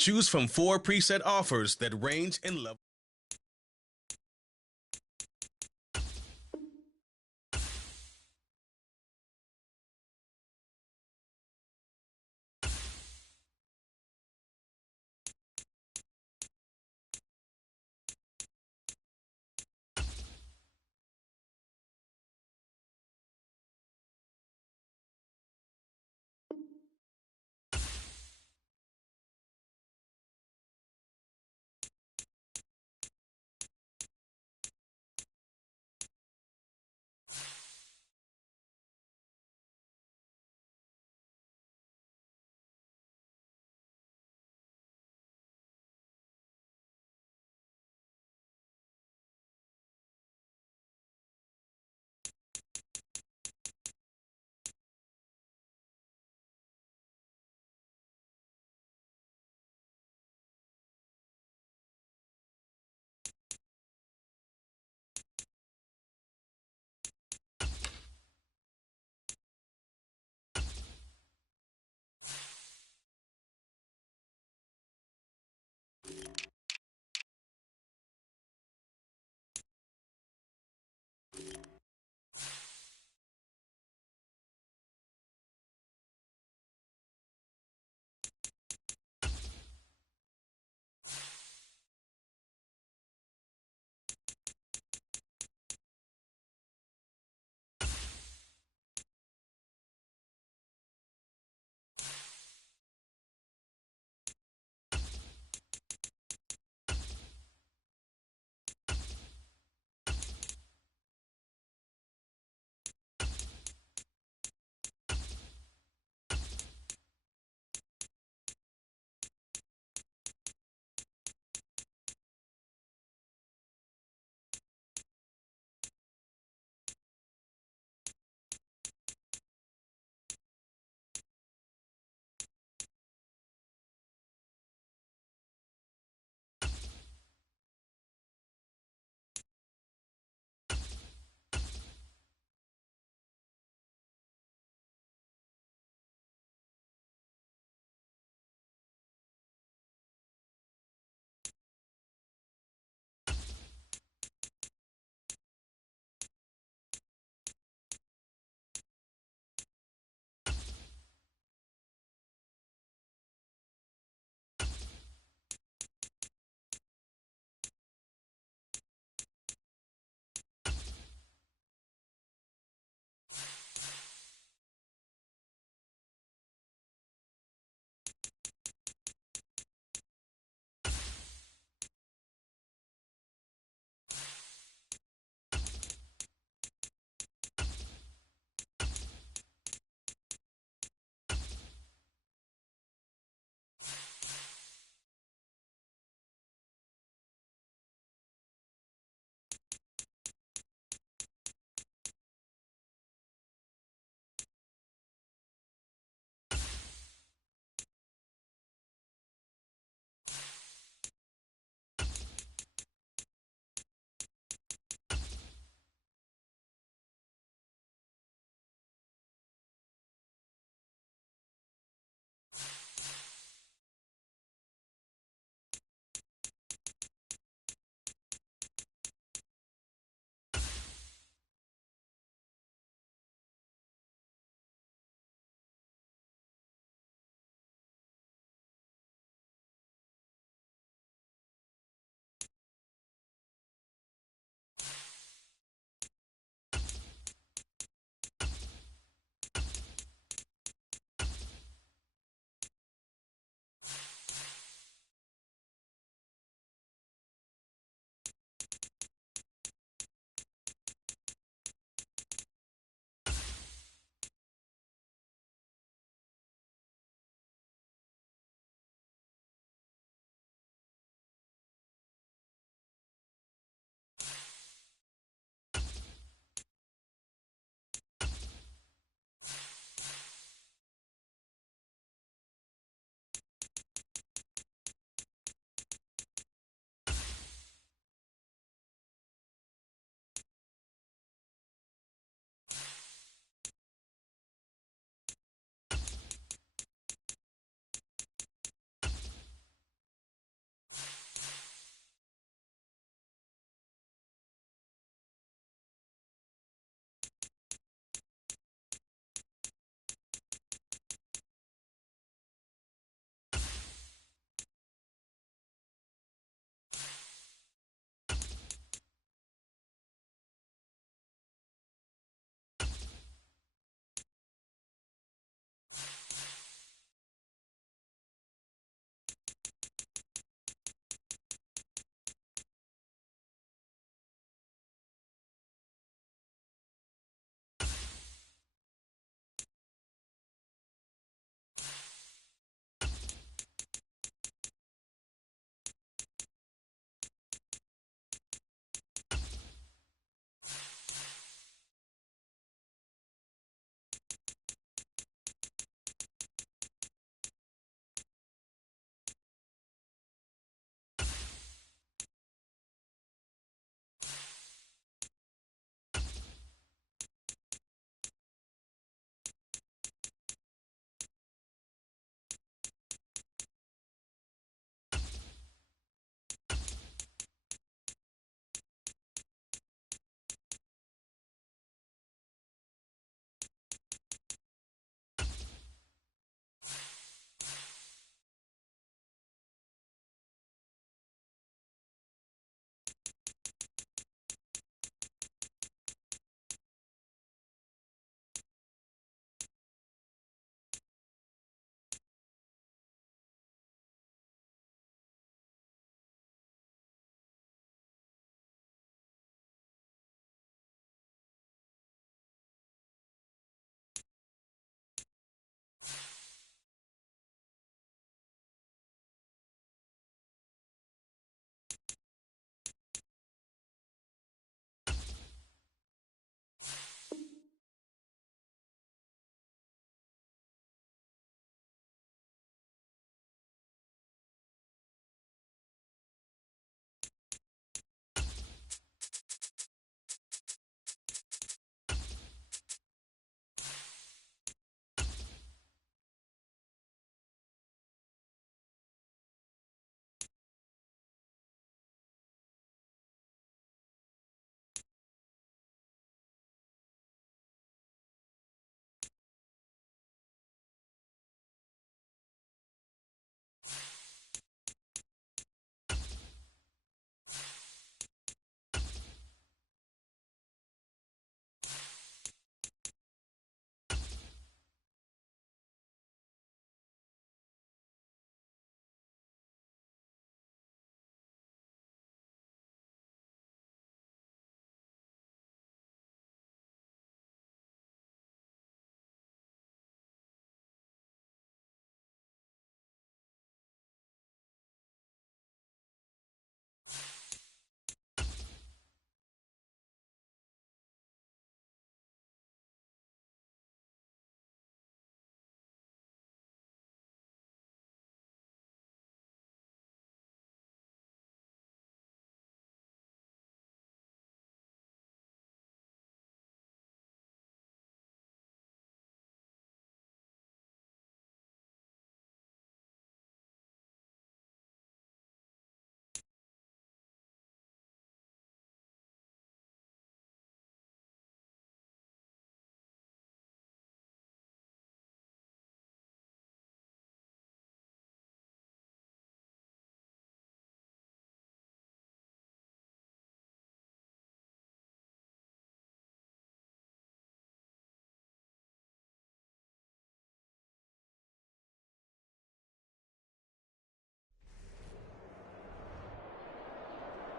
Choose from 4 preset offers that range in level.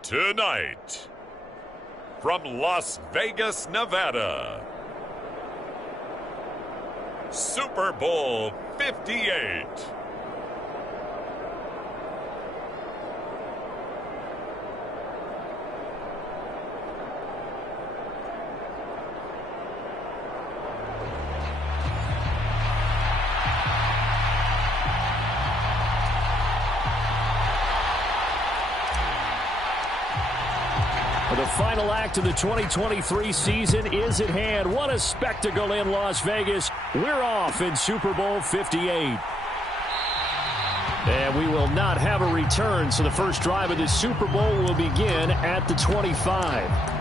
Tonight, from Las Vegas, Nevada, Super Bowl 58. The final act of the 2023 season is at hand. What a spectacle in Las Vegas. We're off in Super Bowl 58. And we will not have a return, so the first drive of the Super Bowl will begin at the 25.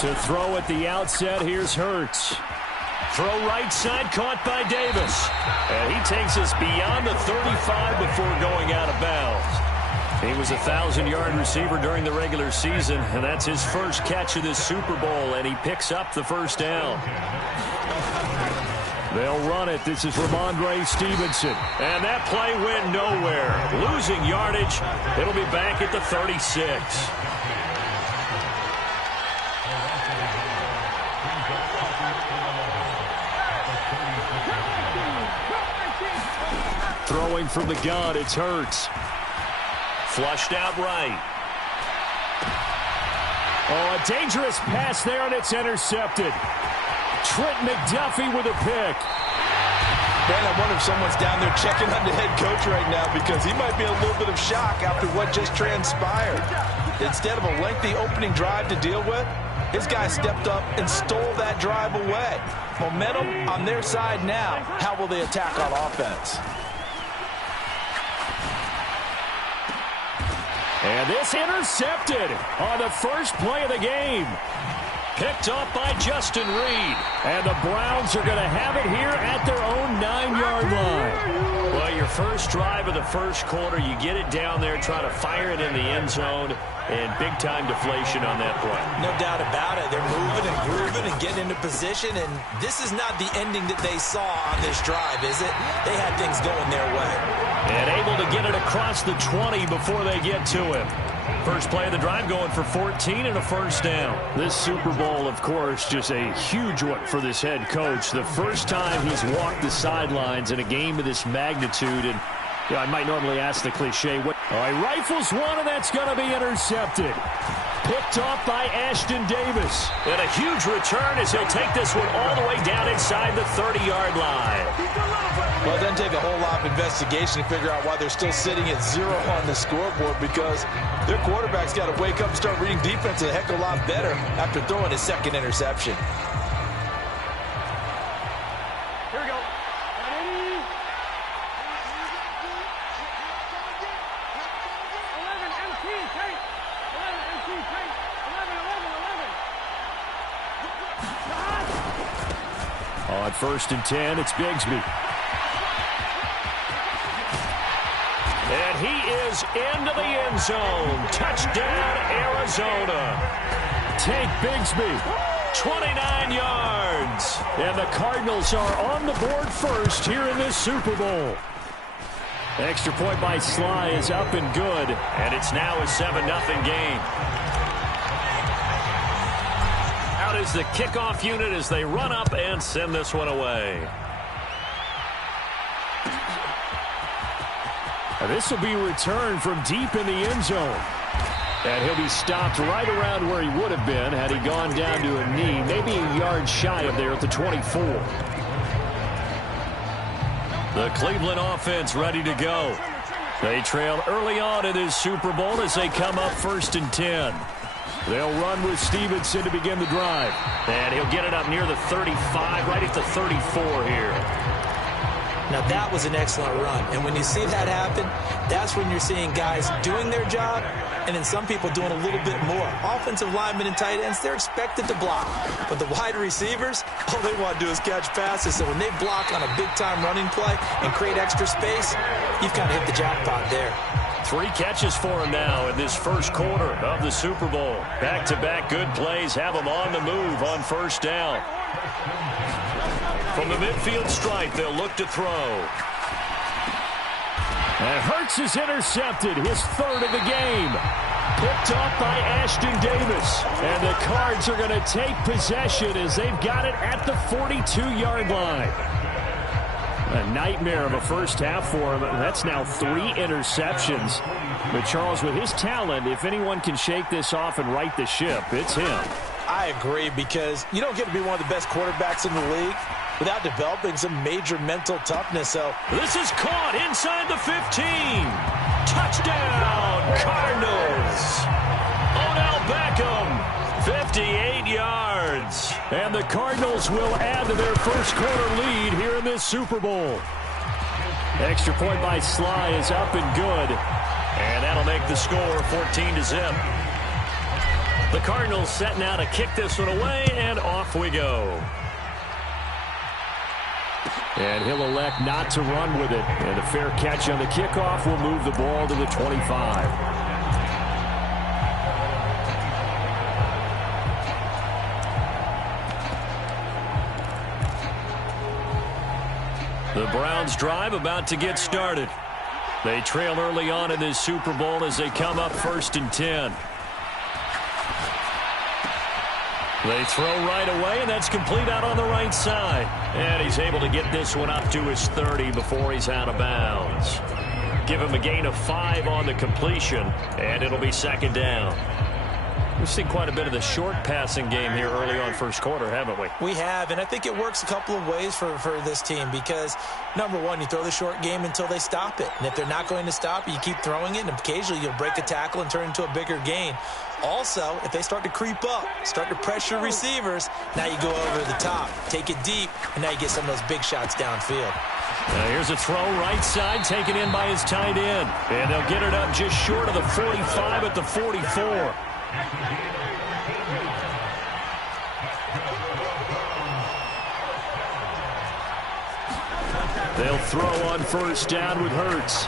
To throw at the outset, here's Hurts. Throw right side, caught by Davis. And he takes us beyond the 35 before going out of bounds. He was a 1,000-yard receiver during the regular season, and that's his first catch of this Super Bowl, and he picks up the first down. They'll run it. This is Ramondre Stevenson. And that play went nowhere. Losing yardage. It'll be back at the 36. Throwing from the gun, it's Hurts. Flushed out right. Oh, a dangerous pass there, and it's intercepted. Trent McDuffie with a pick. Man, I wonder if someone's down there checking on the head coach right now, because he might be in a little bit of shock after what just transpired. Instead of a lengthy opening drive to deal with, his guy stepped up and stole that drive away. Momentum on their side now. How will they attack on offense? And this intercepted on the first play of the game. Picked off by Justin Reed. And the Browns are going to have it here at their own 9-yard line. Well, your first drive of the first quarter, you get it down there, try to fire it in the end zone, and big-time deflation on that play. No doubt about it. They're moving and grooving and getting into position, and this is not the ending that they saw on this drive, is it? They had things going their way. And able to get it across the 20 before they get to him. First play of the drive going for 14 and a first down. This Super Bowl, of course, just a huge one for this head coach. The first time he's walked the sidelines in a game of this magnitude. And you know, I might normally ask the cliche. All right, rifles one, and that's going to be intercepted. Picked off by Ashton Davis. And a huge return as he'll take this one all the way down inside the 30-yard line. Well, it doesn't take a whole lot of investigation to figure out why they're still sitting at 0 on the scoreboard, because their quarterback's got to wake up and start reading defense a heck of a lot better after throwing his second interception. Here we go. Ready? 11 MT tight. 11 MT tight. 11. On first and 10, it's Bigsby. And he is into the end zone. Touchdown, Arizona. Tank Bigsby, 29 yards. And the Cardinals are on the board first here in this Super Bowl. Extra point by Sly is up and good. And it's now a 7-0 game. Out is the kickoff unit as they run up and send this one away. This will be returned from deep in the end zone. And he'll be stopped right around where he would have been had he gone down to a knee, maybe a yard shy of there at the 24. The Cleveland offense ready to go. They trail early on in this Super Bowl as they come up first and 10. They'll run with Stevenson to begin the drive. And he'll get it up near the 35, right at the 34 here. Now, that was an excellent run. And when you see that happen, that's when you're seeing guys doing their job and then some people doing a little bit more. Offensive linemen and tight ends, they're expected to block. But the wide receivers, all they want to do is catch passes. So when they block on a big-time running play and create extra space, you've kind of hit the jackpot there. 3 catches for him now in this first quarter of the Super Bowl. Back-to-back good plays have him on the move on first down. From the midfield stripe, they'll look to throw. And Hurts is intercepted, his 3rd of the game. Picked off by Ashton Davis. And the Cards are going to take possession as they've got it at the 42-yard line. A nightmare of a first half for him. That's now 3 interceptions. But Charles, with his talent, if anyone can shake this off and right the ship, it's him. I agree, because you don't get to be one of the best quarterbacks in the league without developing some major mental toughness. So this is caught inside the 15. Touchdown, Cardinals. Odell Beckham, 58 yards. And the Cardinals will add to their first quarter lead here in this Super Bowl. Extra point by Sly is up and good. And that'll make the score 14-0. The Cardinals set now to kick this one away, and off we go. And he'll elect not to run with it. And a fair catch on the kickoff will move the ball to the 25. The Browns drive about to get started. They trail early on in this Super Bowl as they come up 1st and 10. They throw right away, and that's complete out on the right side. And he's able to get this one up to his 30 before he's out of bounds. Give him a gain of 5 on the completion, and it'll be 2nd down. We've seen quite a bit of the short passing game here early on first quarter, haven't we? We have, and I think it works a couple of ways for this team because, number one, you throw the short game until they stop it. And if they're not going to stop it, you keep throwing it, and occasionally you'll break a tackle and turn it into a bigger gain. Also, if they start to creep up, start to pressure receivers, now you go over the top, take it deep, and now you get some of those big shots downfield. Now here's a throw right side taken in by his tight end. And they'll get it up just short of the 45 at the 44. They'll throw on first down with Hurts.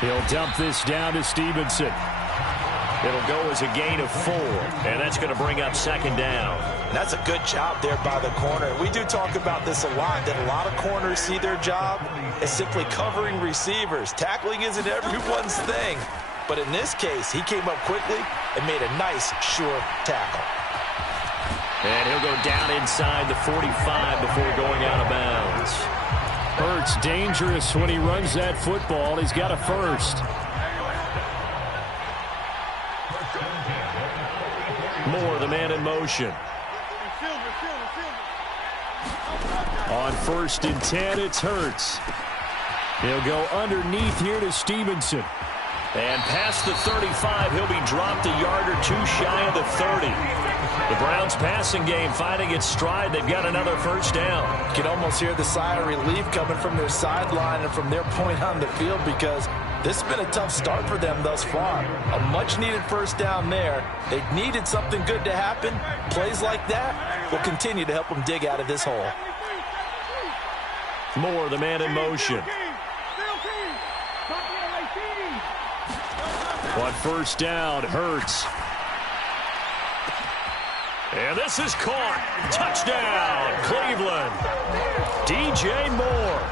He'll dump this down to Stevenson. It'll go as a gain of 4, and that's going to bring up 2nd down. That's a good job there by the corner. We do talk about this a lot, that a lot of corners see their job as simply covering receivers. Tackling isn't everyone's thing. But in this case, he came up quickly and made a nice, sure tackle. And he'll go down inside the 45 before going out of bounds. Hurts dangerous when he runs that football. He's got a first. Moore, the man in motion. On 1st and 10, it's Hurts. He'll go underneath here to Stevenson. And past the 35, he'll be dropped a yard or 2 shy of the 30. The Browns passing game finding its stride. They've got another first down. You can almost hear the sigh of relief coming from their sideline and from their point on the field because this has been a tough start for them thus far. A much-needed first down there. They needed something good to happen. Plays like that will continue to help them dig out of this hole. Moore, the man in motion. On first down, Hurts. And this is caught. Touchdown, Cleveland. DJ Moore,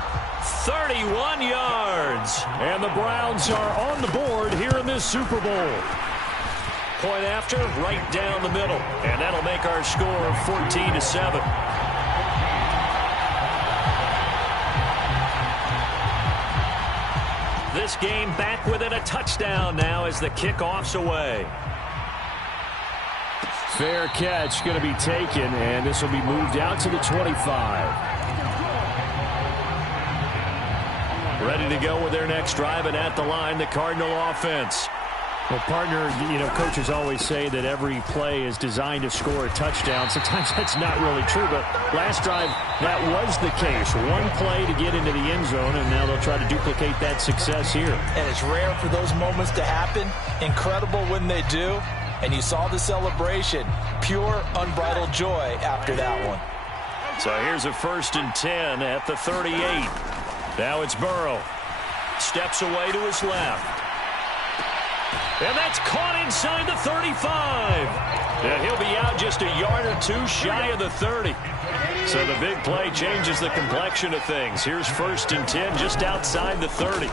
31 yards. And the Browns are on the board here in this Super Bowl. Point after, right down the middle. And that'll make our score 14-7. This game back within a touchdown now as the kickoff's away. Fair catch going to be taken, and this will be moved out to the 25. Ready to go with their next drive, and at the line, the Cardinal offense. Well, partner, coaches always say that every play is designed to score a touchdown. Sometimes that's not really true, but last drive, that was the case. One play to get into the end zone, and now they'll try to duplicate that success here. And it's rare for those moments to happen. Incredible when they do. And you saw the celebration. Pure, unbridled joy after that one. So here's a 1st and 10 at the 38. Now it's Burrow. Steps away to his left. And that's caught inside the 35. And he'll be out just a yard or two shy of the 30. So the big play changes the complexion of things. Here's 1st and 10 just outside the 30.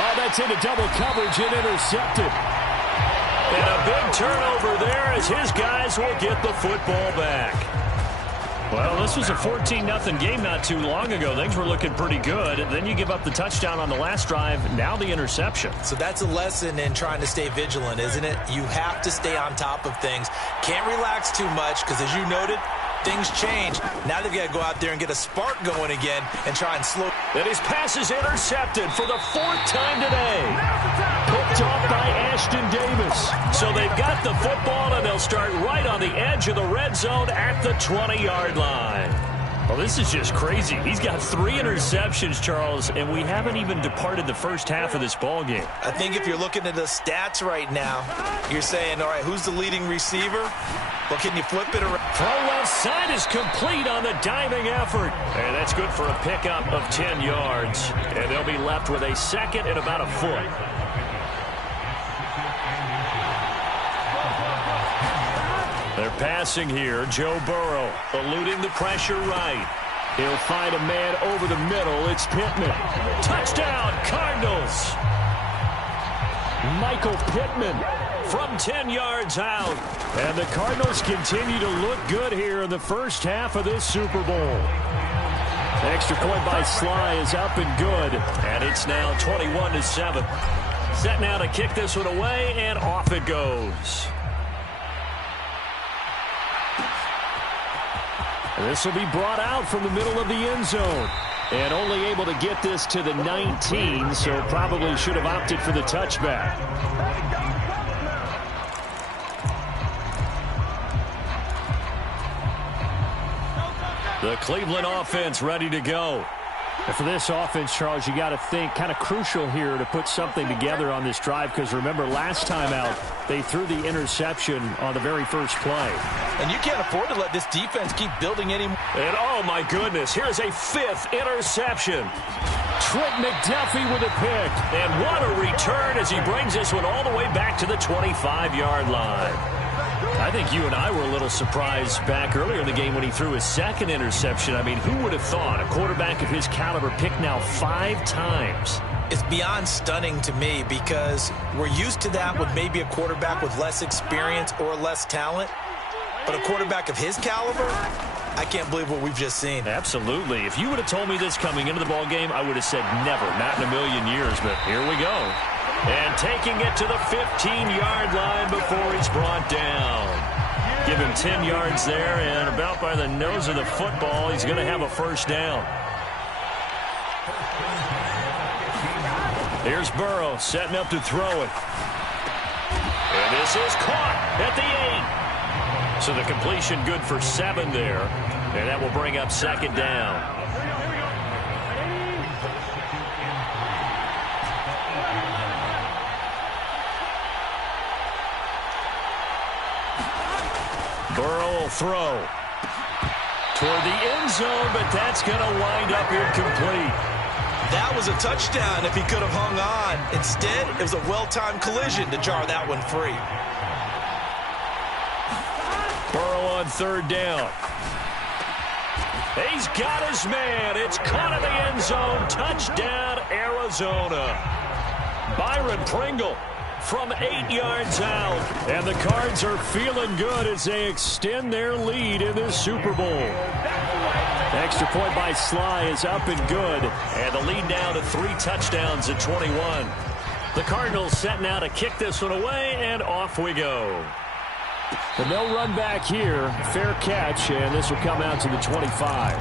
Oh, that's into double coverage and intercepted. And a big turnover there as his guys will get the football back. Well, this was a 14-0 game not too long ago. Things were looking pretty good. Then you give up the touchdown on the last drive. Now the interception. So that's a lesson in trying to stay vigilant, isn't it? You have to stay on top of things. Can't relax too much because, as you noted, things change. Now they've got to go out there and get a spark going again and try and slow. And his pass is intercepted for the 4th time today. Picked off by Ashton Davis. So they've got the football, and they'll start right on the edge of the red zone at the 20-yard line. Well, this is just crazy. He's got 3 interceptions, Charles, and we haven't even departed the first half of this ball game. I think if you're looking at the stats right now, you're saying, all right, who's the leading receiver? Well, can you flip it around? Throw left side is complete on the diving effort. And that's good for a pickup of 10 yards. And they'll be left with a 2nd and about a foot. They're passing here. Joe Burrow eluding the pressure right. He'll find a man over the middle. It's Pittman. Touchdown, Cardinals. Michael Pittman from 10 yards out. And the Cardinals continue to look good here in the first half of this Super Bowl. Extra point by Sly is up and good. And it's now 21-7. Set now to kick this one away, and off it goes. This will be brought out from the middle of the end zone. And only able to get this to the 19, so probably should have opted for the touchback. The Cleveland offense ready to go. And for this offense, Charles, you got to think kind of crucial here to put something together on this drive, because remember, last time out, they threw the interception on the very first play. And you can't afford to let this defense keep building any. And oh my goodness, here's a 5th interception. Trent McDuffie with a pick. And what a return as he brings this one all the way back to the 25-yard line. I think you and I were a little surprised back earlier in the game when he threw his 2nd interception. I mean, who would have thought a quarterback of his caliber picked now 5 times? It's beyond stunning to me because we're used to that with maybe a quarterback with less experience or less talent. But a quarterback of his caliber, I can't believe what we've just seen. Absolutely. If you would have told me this coming into the ball game, I would have said never, not in a million years. But here we go. And taking it to the 15-yard line before he's brought down. Give him 10 yards there, and about by the nose of the football, he's going to have a first down. Here's Burrow setting up to throw it. And this is caught at the 8. So the completion good for 7 there. And that will bring up 2nd down. Burrow will throw toward the end zone, but that's going to wind up incomplete. That was a touchdown if he could have hung on. Instead, it was a well-timed collision to jar that one free. Burrow on 3rd down. He's got his man. It's caught in the end zone. Touchdown, Arizona. Byron Pringle from 8 yards out. And the Cards are feeling good as they extend their lead in this Super Bowl. Extra point by Sly is up and good. And the lead now to 3 touchdowns at 21. The Cardinals set now to kick this one away, and off we go. And they'll run back here. Fair catch, and this will come out to the 25.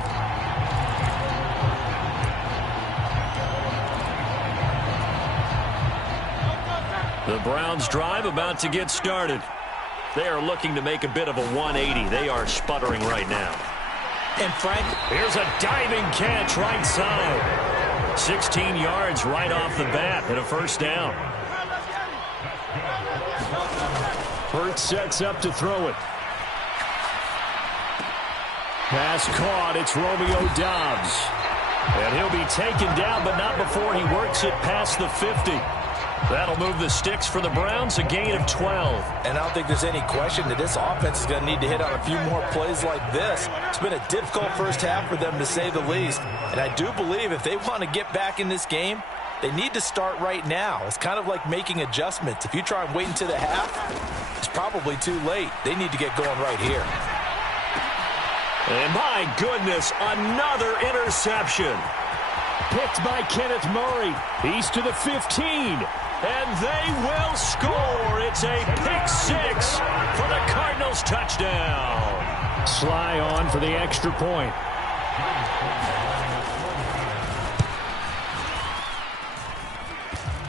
The Browns drive about to get started. They are looking to make a bit of a 180. They are sputtering right now. And Frank, here's a diving catch right side. 16 yards right off the bat and a first down. Hurts sets up to throw it. Pass caught. It's Romeo Doubs. And he'll be taken down, but not before he works it past the 50. That'll move the sticks for the Browns, a gain of 12. And I don't think there's any question that this offense is going to need to hit on a few more plays like this. It's been a difficult first half for them, to say the least. And I do believe if they want to get back in this game, they need to start right now. It's kind of like making adjustments. If you try and wait until the half, it's probably too late. They need to get going right here. And my goodness, another interception. Picked by Kenneth Murray. He's to the 15. And they will score. It's a pick six for the Cardinals touchdown. Sly on for the extra point.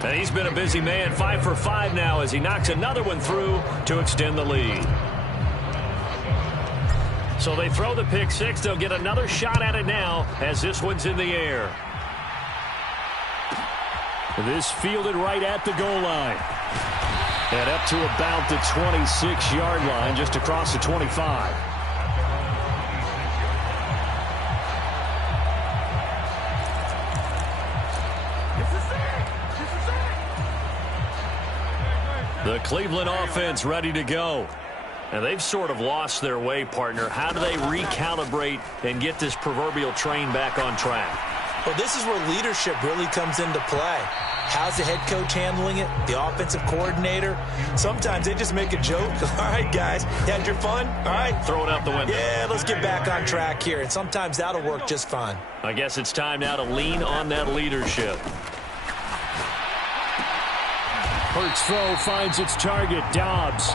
And he's been a busy man, 5 for 5 now as he knocks another one through to extend the lead. So they throw the pick six. They'll get another shot at it now as this one's in the air. This fielded right at the goal line. And up to about the 26-yard line, just across the 25. The Cleveland offense ready to go. And they've sort of lost their way, partner. How do they recalibrate and get this proverbial train back on track? Well, this is where leadership really comes into play. How's the head coach handling it? The offensive coordinator? Sometimes they just make a joke. All right, guys, you had your fun? All right. Throw it out the window. Yeah, let's get back on track here. And sometimes that'll work just fine. I guess it's time now to lean on that leadership. Hurts throw finds its target, Doubs.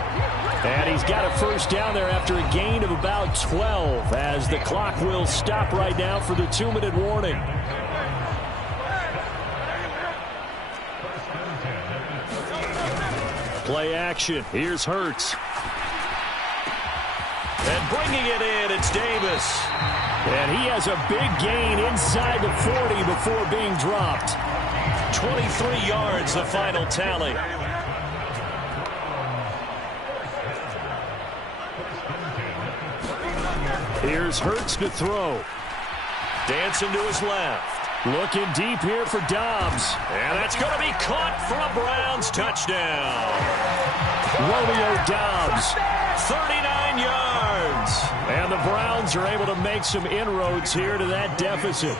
And he's got a first down there after a gain of about 12 as the clock will stop right now for the 2-minute warning. Play action. Here's Hurts. And bringing it in, it's Davis. And he has a big gain inside the 40 before being dropped. 23 yards, the final tally. Here's Hurts to throw. Dancing to his left. Looking deep here for Doubs. And that's going to be caught for a Browns touchdown. Romeo Doubs, 39 yards. And the Browns are able to make some inroads here to that deficit.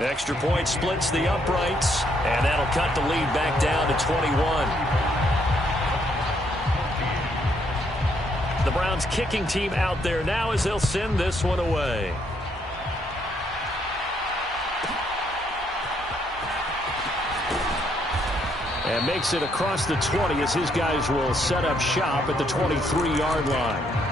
Extra point splits the uprights, and that'll cut the lead back down to 21. The Browns kicking team out there now as they'll send this one away. And makes it across the 20 as his guys will set up shop at the 23-yard line.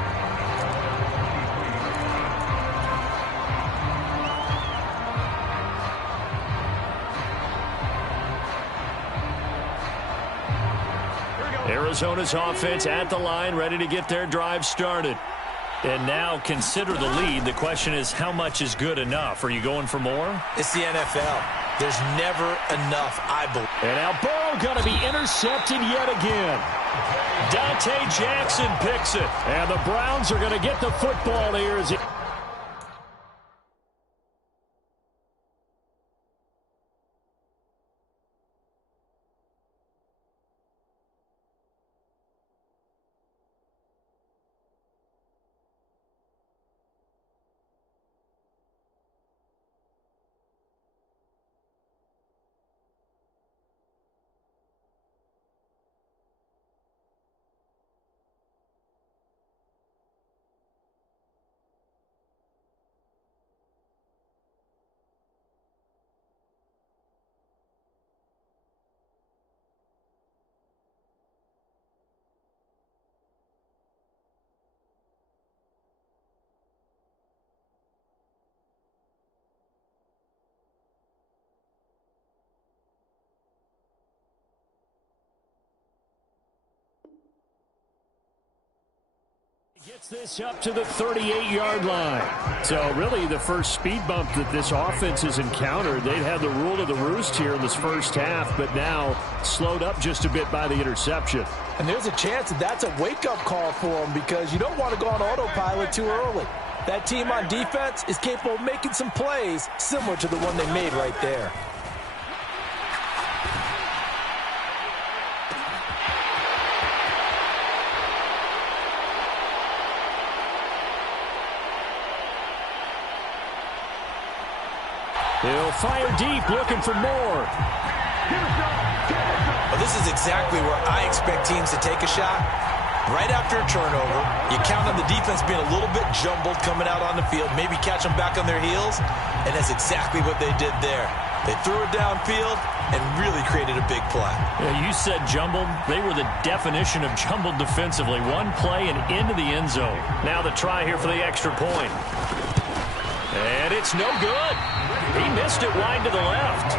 Arizona's offense at the line, ready to get their drive started. And now consider the lead. The question is, how much is good enough? Are you going for more? It's the NFL. There's never enough, I believe. And now Burrow going to be intercepted yet again. Dante Jackson picks it. And the Browns are going to get the football here as he... Gets this up to the 38-yard line. So really the first speed bump that this offense has encountered. They'd had the rule of the roost here in this first half, but now slowed up just a bit by the interception. And there's a chance that that's a wake-up call for them because you don't want to go on autopilot too early. That team on defense is capable of making some plays similar to the one they made right there. He'll fire deep, looking for more. Well, this is exactly where I expect teams to take a shot. Right after a turnover, you count on the defense being a little bit jumbled coming out on the field, maybe catch them back on their heels, and that's exactly what they did there. They threw it downfield and really created a big play. Yeah, you said jumbled. They were the definition of jumbled defensively. One play and into the end zone. Now the try here for the extra point. And it's no good. He missed it wide to the left.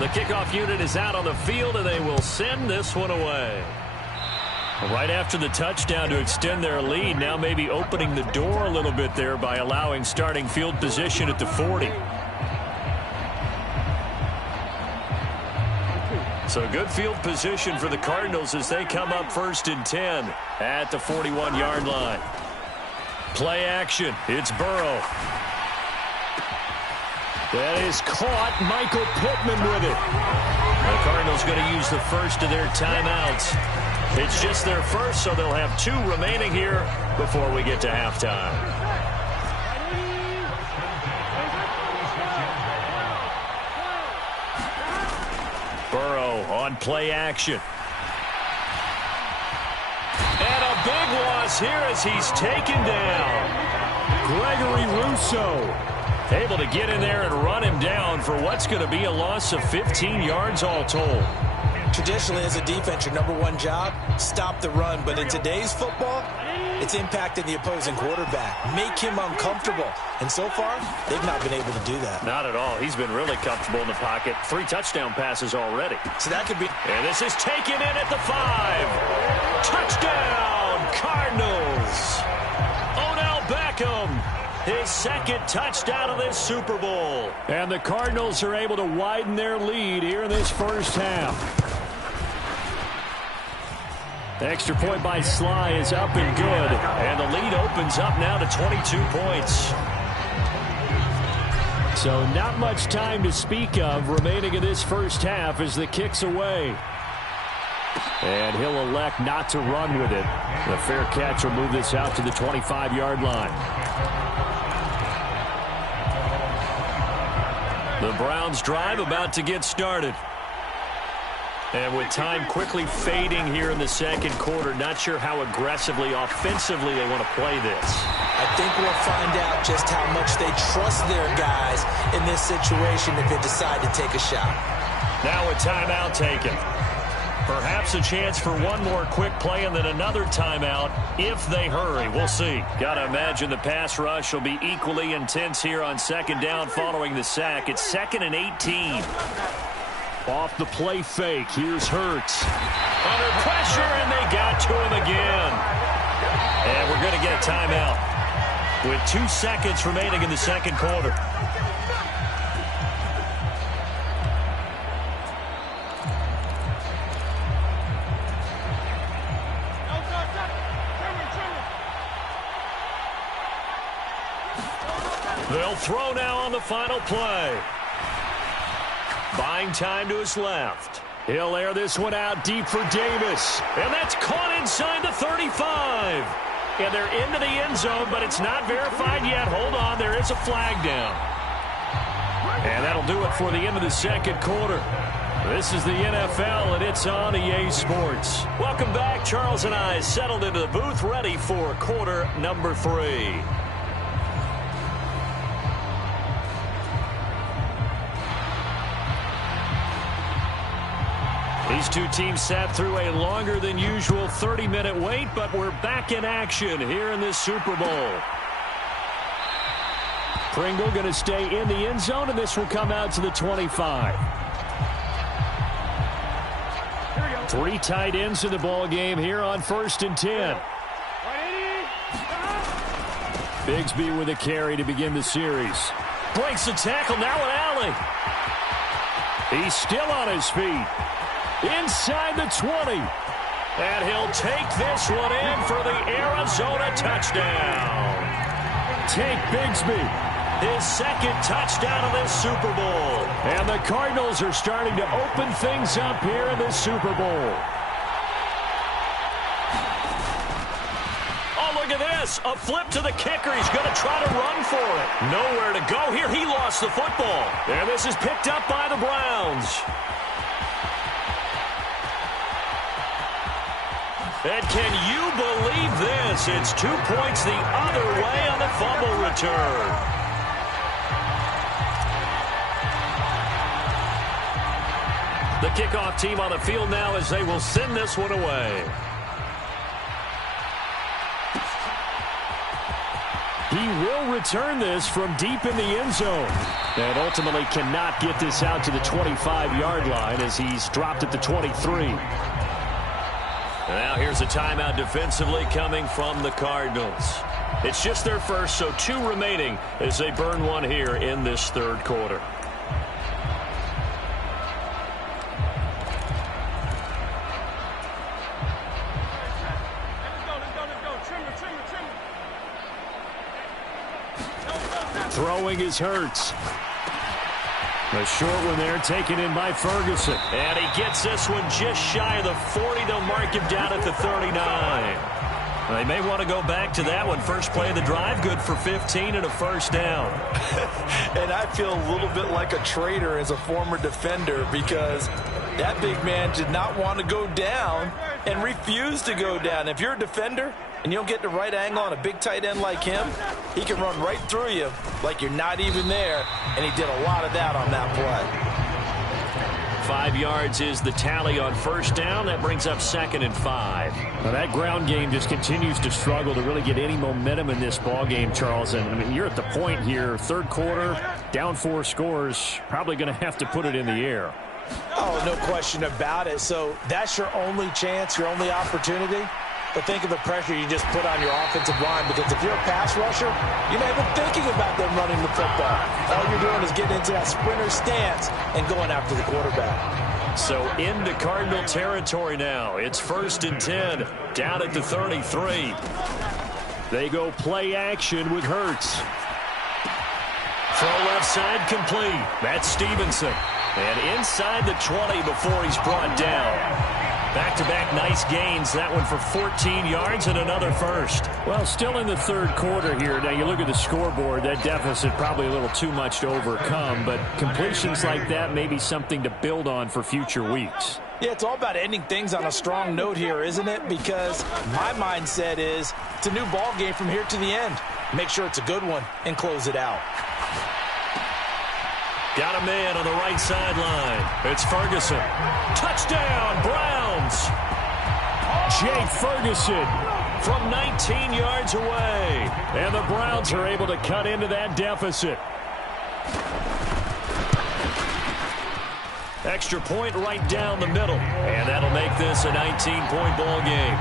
The kickoff unit is out on the field, and they will send this one away. Right after the touchdown to extend their lead, now maybe opening the door a little bit there by allowing starting field position at the 40. So good field position for the Cardinals as they come up 1st and 10 at the 41-yard line. Play action. It's Burrow. That is caught. Michael Pittman with it. The Cardinals going to use the first of their timeouts. It's just their first, so they'll have 2 remaining here before we get to halftime. Burrow on play action. And a big loss here as he's taken down. Gregory Rousseau able to get in there and run him down for what's going to be a loss of 15 yards all told. Traditionally, as a defense, your #1 job, stop the run. But in today's football, it's impacting the opposing quarterback. Make him uncomfortable. And so far, they've not been able to do that. Not at all. He's been really comfortable in the pocket. 3 touchdown passes already. So that could be... And this is taken in at the 5. Touchdown, Cardinals. Odell Beckham. His second touchdown of this Super Bowl. And the Cardinals are able to widen their lead here in this first half. Extra point by Sly is up and good. And the lead opens up now to 22 points. So not much time to speak of remaining in this first half as the kick's away. And he'll elect not to run with it. The fair catch will move this out to the 25-yard line. The Browns drive about to get started. And with time quickly fading here in the second quarter, not sure how aggressively, offensively they want to play this. I think we'll find out just how much they trust their guys in this situation if they decide to take a shot. Now a timeout taken. Perhaps a chance for one more quick play and then another timeout if they hurry. We'll see. Got to imagine the pass rush will be equally intense here on second down following the sack. It's 2nd and 18. Off the play fake. Here's Hurts. Under pressure, and they got to him again. And we're going to get a timeout with 2 seconds remaining in the second quarter. They'll throw now on the final play. Buying time to his left. He'll air this one out deep for Davis. And that's caught inside the 35. And they're into the end zone, but it's not verified yet. Hold on, there is a flag down. And that'll do it for the end of the second quarter. This is the NFL, and it's on EA Sports. Welcome back. Charles and I settled into the booth, ready for quarter number 3. These two teams sat through a longer than usual 30-minute wait, but we're back in action here in this Super Bowl. Pringle going to stay in the end zone, and this will come out to the 25. 3 tight ends in the ball game here on 1st and 10. Bigsby with a carry to begin the series. Breaks the tackle, now an alley. He's still on his feet. Inside the 20. And he'll take this one in for the Arizona touchdown. Take Bigsby. His second touchdown of this Super Bowl. And the Cardinals are starting to open things up here in this Super Bowl. Oh, look at this. A flip to the kicker. He's going to try to run for it. Nowhere to go here. He lost the football. And this is picked up by the Browns. And can you believe this? It's 2 points the other way on the fumble return. The kickoff team on the field now as they will send this one away. He will return this from deep in the end zone. And ultimately cannot get this out to the 25-yard line as he's dropped at the 23. Now here's a timeout defensively coming from the Cardinals. It's just their first, so 2 remaining as they burn one here in this 3rd quarter. Throwing is Hurts. A short one there taken in by Ferguson. And he gets this one just shy of the 40. They'll mark him down at the 39. They may want to go back to that one. First play of the drive, good for 15 and a first down. And I feel a little bit like a traitor as a former defender because that big man did not want to go down and refused to go down. If you're a defender and you don't get the right angle on a big tight end like him, he can run right through you like you're not even there, and he did a lot of that on that play. 5 yards is the tally on first down. That brings up 2nd and 5. Now that ground game just continues to struggle to really get any momentum in this ball game, Charles. And I mean, you're at the point here, 3rd quarter, down 4 scores, probably going to have to put it in the air. Oh, no question about it. So that's your only chance, your only opportunity. But think of the pressure you just put on your offensive line, because if you're a pass rusher, you're not even thinking about them running the football. All you're doing is getting into that sprinter stance and going after the quarterback. So into Cardinal territory now. It's 1st and 10, down at the 33. They go play action with Hurts. Throw left side complete. That's Stevenson. And inside the 20 before he's brought down. Back-to-back nice gains. That one for 14 yards and another first. Well, still in the 3rd quarter here. Now, you look at the scoreboard. That deficit probably a little too much to overcome. But completions like that may be something to build on for future weeks. Yeah, it's all about ending things on a strong note here, isn't it? Because my mindset is it's a new ball game from here to the end. Make sure it's a good one and close it out. Got a man on the right sideline. It's Ferguson. Touchdown, Browns. Jake Ferguson from 19 yards away. And the Browns are able to cut into that deficit. Extra point right down the middle. And that'll make this a 19-point ball game.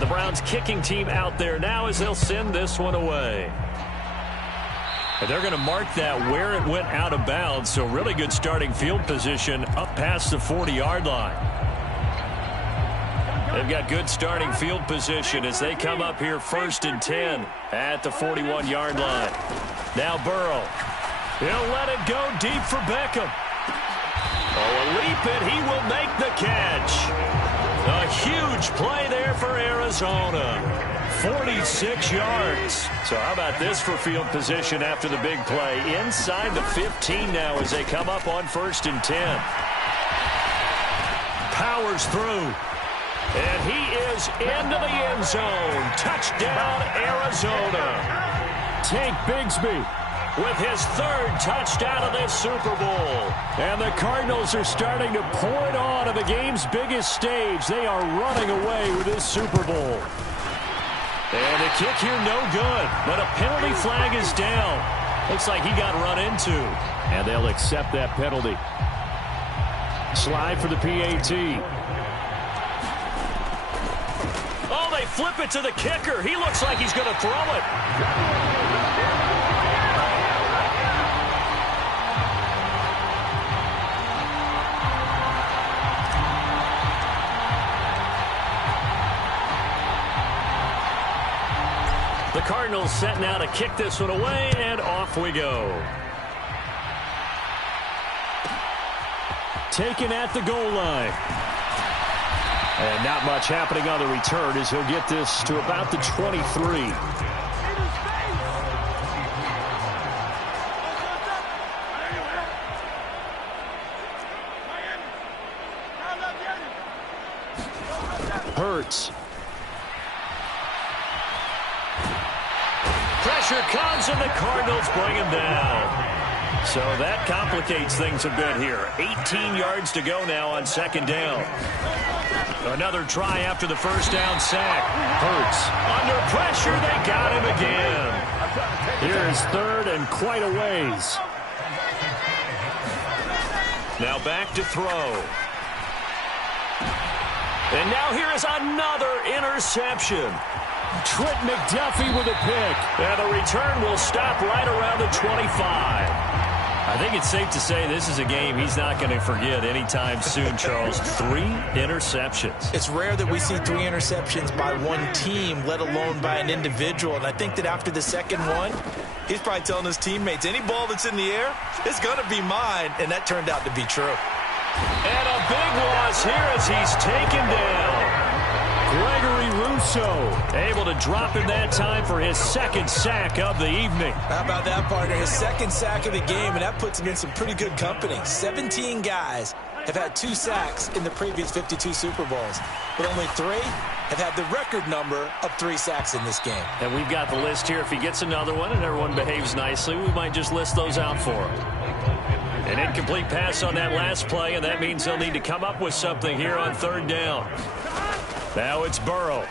The Browns kicking team out there now as they'll send this one away. And they're going to mark that where it went out of bounds, so really good starting field position up past the 40-yard line. They've got good starting field position as they come up here 1st and 10 at the 41-yard line. Now Burrow. He'll let it go deep for Beckham. Oh, a leap and he will make the catch. A huge play there for Arizona. 46 yards. So how about this for field position after the big play? Inside the 15 now as they come up on 1st and 10. powers through. And he is into the end zone. Touchdown, Arizona. Tank Bigsby With his third touchdown of this Super Bowl. And the Cardinals are starting to pour it on the game's biggest stage. They are running away with this Super Bowl. And the kick here no good. But a penalty flag is down. Looks like he got run into. And they'll accept that penalty. Slide for the PAT. Oh, they flip it to the kicker. He looks like he's going to throw it. The Cardinals set now to kick this one away, and off we go. Taken at the goal line. And not much happening on the return as he'll get this to about the 23. Hurts. Pressure comes, and the Cardinals bring him down. So that complicates things a bit here. 18 yards to go now on second down. Another try after the first down sack. Hurts. Under pressure, they got him again. Here's third and quite a ways. Now back to throw. And now here is another interception. Trent McDuffie with a pick. And the return will stop right around the 25. I think it's safe to say this is a game he's not going to forget anytime soon, Charles. 3 interceptions. It's rare that we see 3 interceptions by one team, let alone by an individual. And I think that after the second one, he's probably telling his teammates, any ball that's in the air, it's going to be mine. And that turned out to be true. And a big loss here as he's taken down. Gregory Rousseau able to drop him that time for his second sack of the evening. How about that, partner? His second sack of the game, and that puts him in some pretty good company. 17 guys have had 2 sacks in the previous 52 Super Bowls, but only 3 have had the record number of 3 sacks in this game. And we've got the list here. If he gets another one and everyone behaves nicely, we might just list those out for him. An incomplete pass on that last play, and that means they'll need to come up with something here on third down. Now it's Burrow.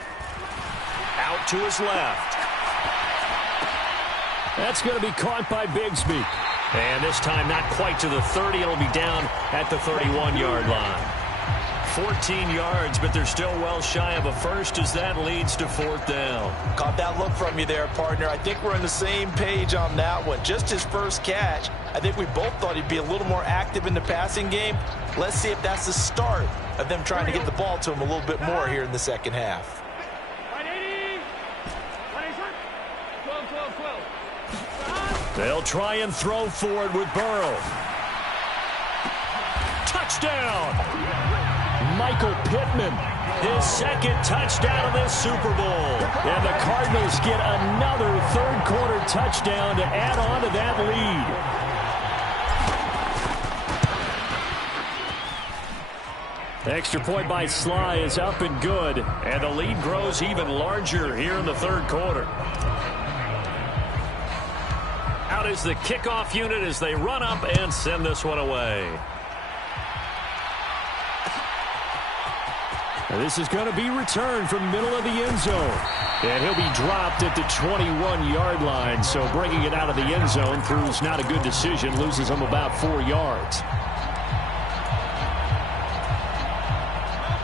Out to his left. That's going to be caught by Bigsby. And this time not quite to the 30. It'll be down at the 31-yard line. 14 yards, but they're still well shy of a first as that leads to fourth down. Caught that look from you there, partner. I think we're on the same page on that one. Just his first catch. I think we both thought he'd be a little more active in the passing game. Let's see if that's the start of them trying to get the ball to him a little bit more here in the second half. They'll try and throw forward with Burrow. Touchdown! Michael Pittman. His second touchdown of this Super Bowl. And the Cardinals get another third-quarter touchdown to add on to that lead. Extra point by Sly is up and good. And the lead grows even larger here in the third quarter. Out is the kickoff unit as they run up and send this one away. And this is going to be returned from middle of the end zone. And he'll be dropped at the 21-yard line. So bringing it out of the end zone proves not a good decision. Loses him about 4 yards.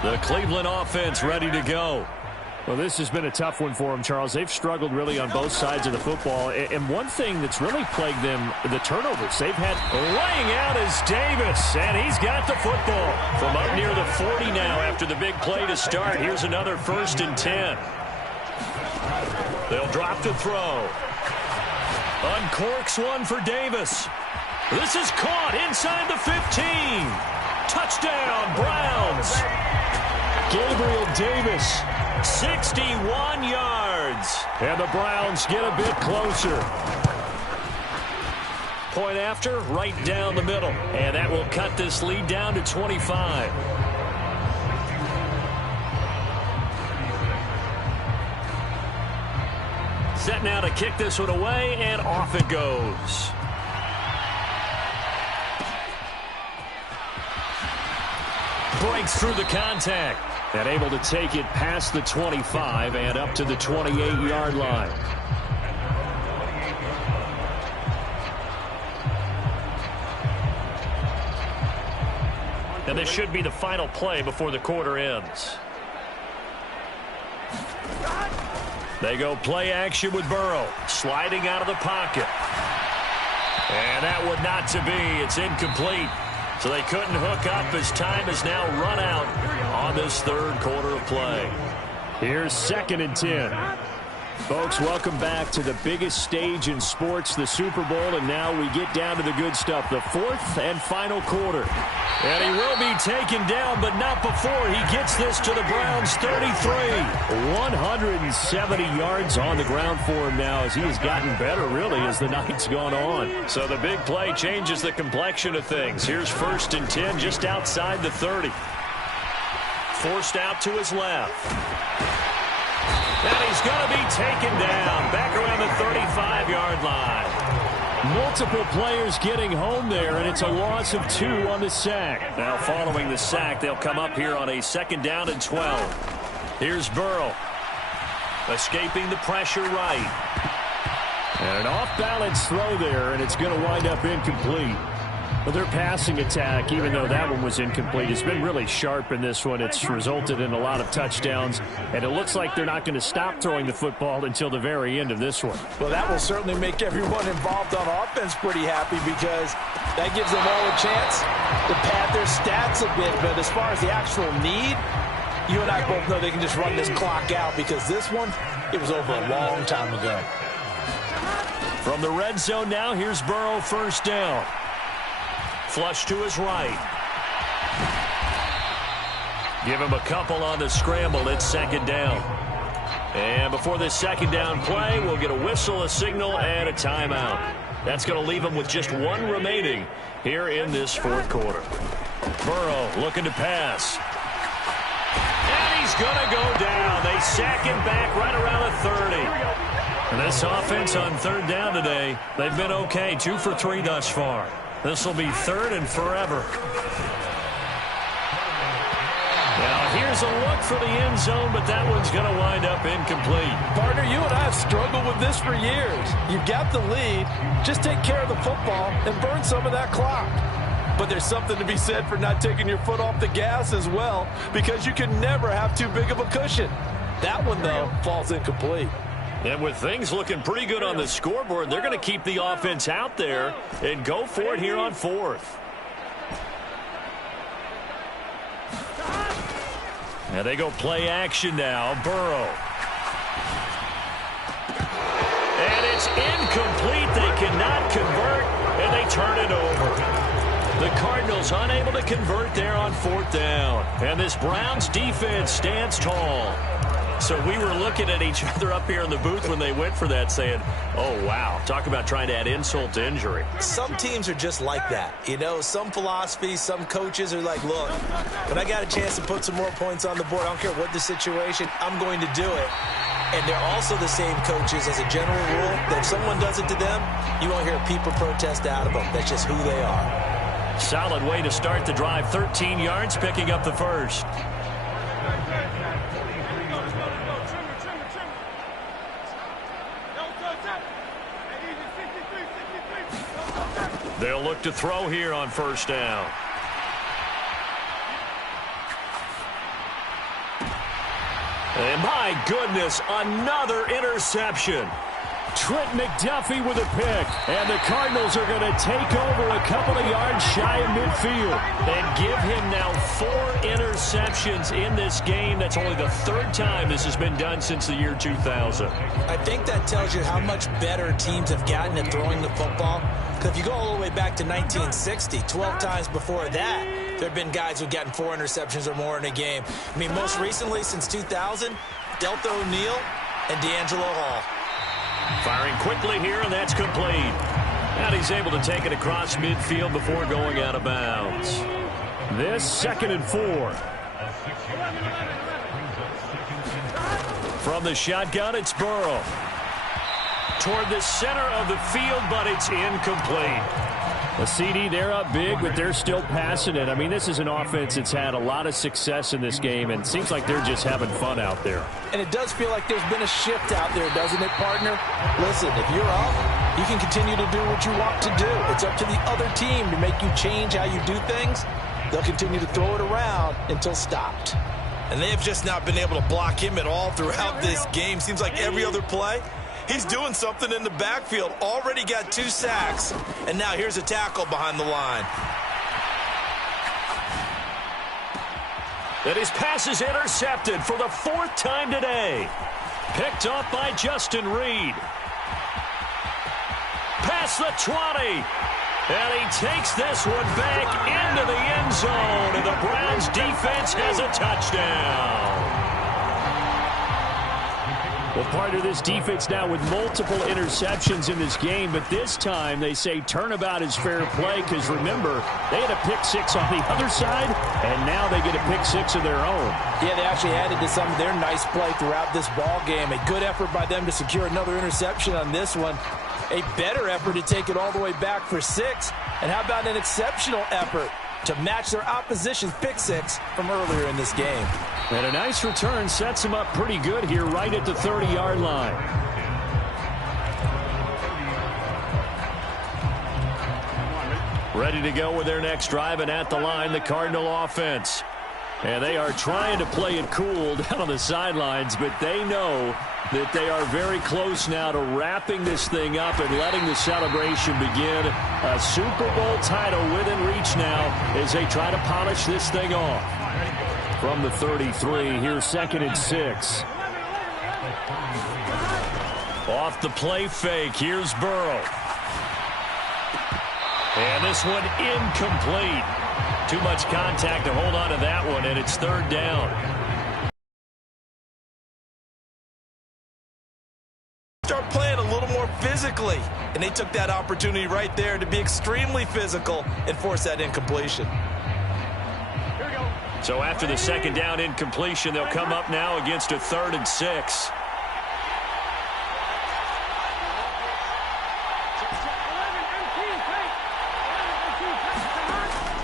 The Cleveland offense ready to go. Well, this has been a tough one for them, Charles. They've struggled really on both sides of the football. And one thing that's really plagued them, the turnovers. They've had laying out is Davis, and he's got the football from up near the 40 now after the big play to start. Here's another 1st and 10. They'll drop to throw. Uncorks one for Davis. This is caught inside the 15. Touchdown, Browns. Gabriel Davis. 61 yards. And the Browns get a bit closer. Point after, right down the middle. And that will cut this lead down to 25. Set now to kick this one away, and off it goes. Breaks through the contact. And able to take it past the 25 and up to the 28-yard line. And this should be the final play before the quarter ends. They go play action with Burrow. Sliding out of the pocket. And that would not to be. It's incomplete. So they couldn't hook up as time has now run out on this third quarter of play. Here's 2nd and 10. Folks, welcome back to the biggest stage in sports, the Super Bowl, and now we get down to the good stuff, the 4th and final quarter. And he will be taken down, but not before he gets this to the Browns' 33. 170 yards on the ground for him now as he has gotten better, really, as the night's gone on. So the big play changes the complexion of things. Here's 1st and 10 just outside the 30. Forced out to his left. And he's going to be taken down back around the 35-yard line. Multiple players getting home there, and it's a loss of 2 on the sack. Now following the sack, they'll come up here on a 2nd down and 12. Here's Burrow. Escaping the pressure right. And an off-balance throw there, and it's going to wind up incomplete. Well, their passing attack, even though that one was incomplete, has been really sharp in this one. It's resulted in a lot of touchdowns, and it looks like they're not going to stop throwing the football until the very end of this one. Well, that will certainly make everyone involved on offense pretty happy because that gives them all a chance to pad their stats a bit. But as far as the actual need, you and I both know they can just run this clock out because this one, it was over a long time ago. From the red zone now, here's Burrow, 1st down. Flush to his right. Give him a couple on the scramble. It's 2nd down. And before this 2nd down play, we'll get a whistle, a signal, and a timeout. That's going to leave him with just 1 remaining here in this 4th quarter. Burrow looking to pass. And he's going to go down. They sack him back right around the 30. And this offense on 3rd down today, they've been okay. 2 for 3 thus far. This will be 3rd and forever. Now here's a look for the end zone, but that one's going to wind up incomplete. Partner, you and I have struggled with this for years. You've got the lead. Just take care of the football and burn some of that clock. But there's something to be said for not taking your foot off the gas as well, because you can never have too big of a cushion. That one, though, falls incomplete. And with things looking pretty good on the scoreboard, they're going to keep the offense out there and go for it here on 4th. Now they go play action now. Burrow. And it's incomplete. They cannot convert, and they turn it over. The Cardinals unable to convert there on 4th down. And this Browns defense stands tall. So we were looking at each other up here in the booth when they went for that saying, oh, wow, talk about trying to add insult to injury. Some teams are just like that. You know, some philosophies, some coaches are like, look, when I got a chance to put some more points on the board, I don't care what the situation, I'm going to do it. And they're also the same coaches as a general rule that if someone does it to them, you won't hear a peep or protest out of them. That's just who they are. Solid way to start the drive. 13 yards, picking up the 1st. They'll look to throw here on 1st down. And my goodness, another interception. Trent McDuffie with a pick. And the Cardinals are going to take over a couple of yards shy of midfield. And give him now 4 interceptions in this game. That's only the 3rd time this has been done since the year 2000. I think that tells you how much better teams have gotten at throwing the football. Because if you go all the way back to 1960, 12 times before that, there have been guys who've gotten 4 interceptions or more in a game. I mean, most recently, since 2000, Delta O'Neal and D'Angelo Hall. Firing quickly here, and that's complete. And he's able to take it across midfield before going out of bounds. This 2nd and 4. From the shotgun, it's Burrow. toward the center of the field, but it's incomplete. The CD, they're up big, but they're still passing it. I mean, this is an offense that's had a lot of success in this game, and it seems like they're just having fun out there. And it does feel like there's been a shift out there, doesn't it, partner? Listen, if you're up, you can continue to do what you want to do. It's up to the other team to make you change how you do things. They'll continue to throw it around until stopped. And they have just not been able to block him at all throughout this game. Seems like every other play, he's doing something in the backfield. Already got 2 sacks. And now here's a tackle behind the line. And his pass is intercepted for the 4th time today. Picked off by Justin Reed. Past the 20. And he takes this one back into the end zone. And the Browns defense has a touchdown. Well, part of this defense now with multiple interceptions in this game, but this time they say turnabout is fair play because, remember, they had a pick 6 on the other side, and now they get a pick 6 of their own. Yeah, they actually added to some of their nice play throughout this ball game. A good effort by them to secure another interception on this one. A better effort to take it all the way back for 6. And how about an exceptional effort to match their opposition's pick 6 from earlier in this game. And a nice return sets them up pretty good here right at the 30-yard line. Ready to go with their next drive, and at the line, the Cardinal offense. And they are trying to play it cool down on the sidelines, but they know that they are very close now to wrapping this thing up and letting the celebration begin. A Super Bowl title within reach now as they try to polish this thing off. From the 33, here's 2nd and 6. Off the play fake, here's Burrow. And this one incomplete. Too much contact to hold on to that one, and it's 3rd down. Start playing a little more physically. And they took that opportunity right there to be extremely physical and force that incompletion. So after the 2nd down incompletion, they'll come up now against a 3rd and 6.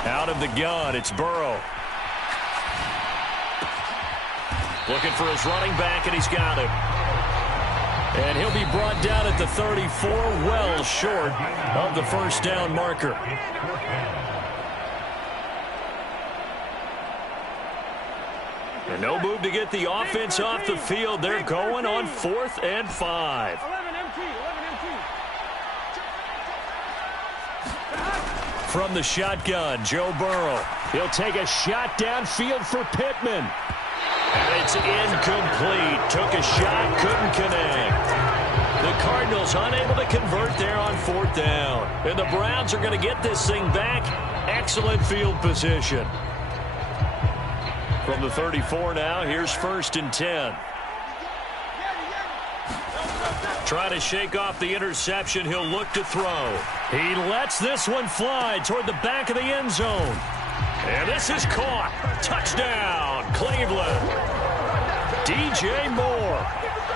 Out of the gun, it's Burrow. Looking for his running back, and he's got him. And he'll be brought down at the 34, well short of the 1st down marker. And no move to get the offense off the field. They're going on 4th and 5. From the shotgun, Joe Burrow. He'll take a shot downfield for Pittman. And it's incomplete. Took a shot, couldn't connect. The Cardinals unable to convert there on 4th down. And the Browns are going to get this thing back. Excellent field position. From the 34 now, here's 1st and 10. Try to shake off the interception. He'll look to throw. He lets this one fly toward the back of the end zone. And this is caught. Touchdown, Cleveland. DJ Moore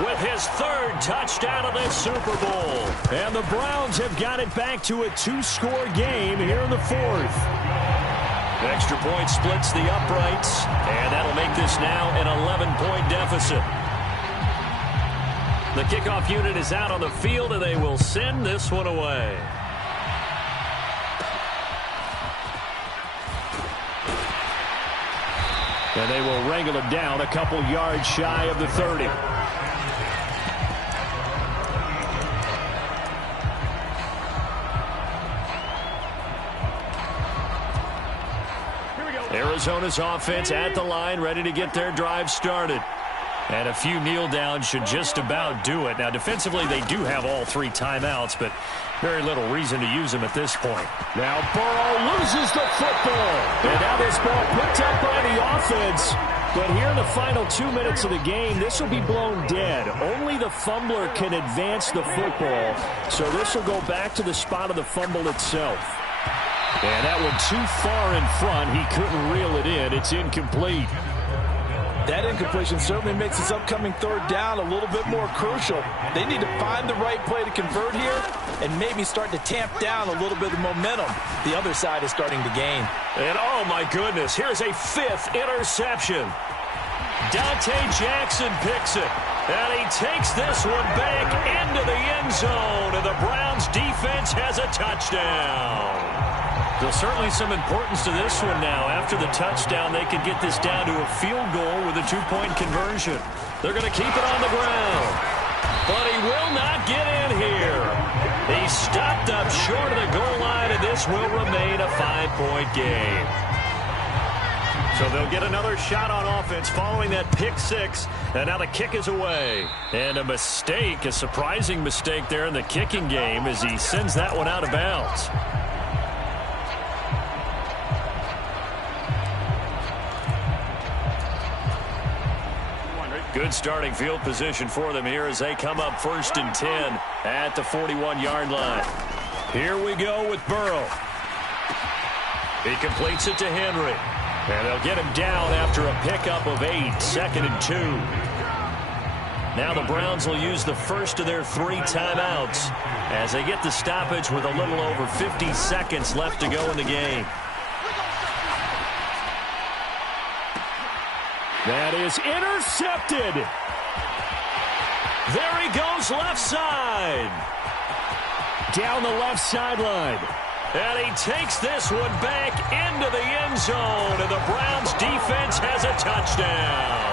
with his 3rd touchdown of this Super Bowl. And the Browns have got it back to a 2-score game here in the 4th. Extra point splits the uprights, and that'll make this now an 11-point deficit. The kickoff unit is out on the field, and they will send this one away. And they will wrangle him down a couple yards shy of the 30. Arizona's offense at the line, ready to get their drive started. And a few kneel downs should just about do it. Now, defensively, they do have all 3 timeouts, but very little reason to use them at this point. Now, Burrow loses the football. And now this ball picked up by the offense. But here in the final 2 minutes of the game, this will be blown dead. Only the fumbler can advance the football. So this will go back to the spot of the fumble itself. And that one too far in front. He couldn't reel it in. It's incomplete. That incompletion certainly makes this upcoming third down a little bit more crucial. They need to find the right play to convert here and maybe start to tamp down a little bit of momentum the other side is starting to gain. And oh my goodness, here's a 5th interception. Dante Jackson picks it. And he takes this one back into the end zone. And the Browns defense has a touchdown. There's certainly some importance to this one now. After the touchdown, they could get this down to a field goal with a 2-point conversion. They're going to keep it on the ground. But he will not get in here. He's stopped up short of the goal line, and this will remain a 5-point game. So they'll get another shot on offense following that pick 6. And now the kick is away. And a mistake, a surprising mistake there in the kicking game as he sends that one out of bounds. Good starting field position for them here as they come up 1st and 10 at the 41-yard line. Here we go with Burrow. He completes it to Henry. And they'll get him down after a pickup of 8, 2nd and 2. Now the Browns will use the first of their 3 timeouts as they get the stoppage with a little over 50 seconds left to go in the game. That is intercepted. There he goes left side. Down the left sideline. And he takes this one back into the end zone, and the Browns defense has a touchdown.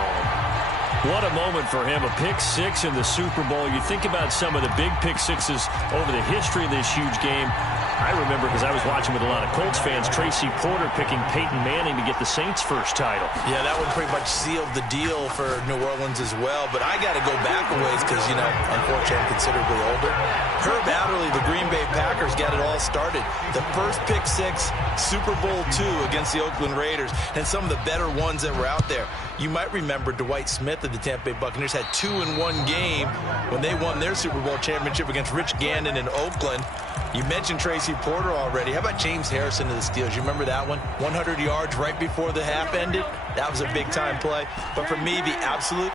What a moment for him, a pick 6 in the Super Bowl. You think about some of the big pick 6s over the history of this huge game. I remember, because I was watching with a lot of Colts fans, Tracy Porter picking Peyton Manning to get the Saints' first title. Yeah, that one pretty much sealed the deal for New Orleans as well. But I got to go back a ways because, you know, unfortunately I'm considerably older. Herb Adderley, the Green Bay Packers, got it all started. The first pick 6, Super Bowl II against the Oakland Raiders, and some of the better ones that were out there. You might remember Dwight Smith of the Tampa Bay Buccaneers had 2 in one game when they won their Super Bowl championship against Rich Gannon in Oakland. You mentioned Tracy Porter already. How about James Harrison of the Steelers? You remember that one? 100 yards right before the half ended? That was a big-time play. But for me, the absolute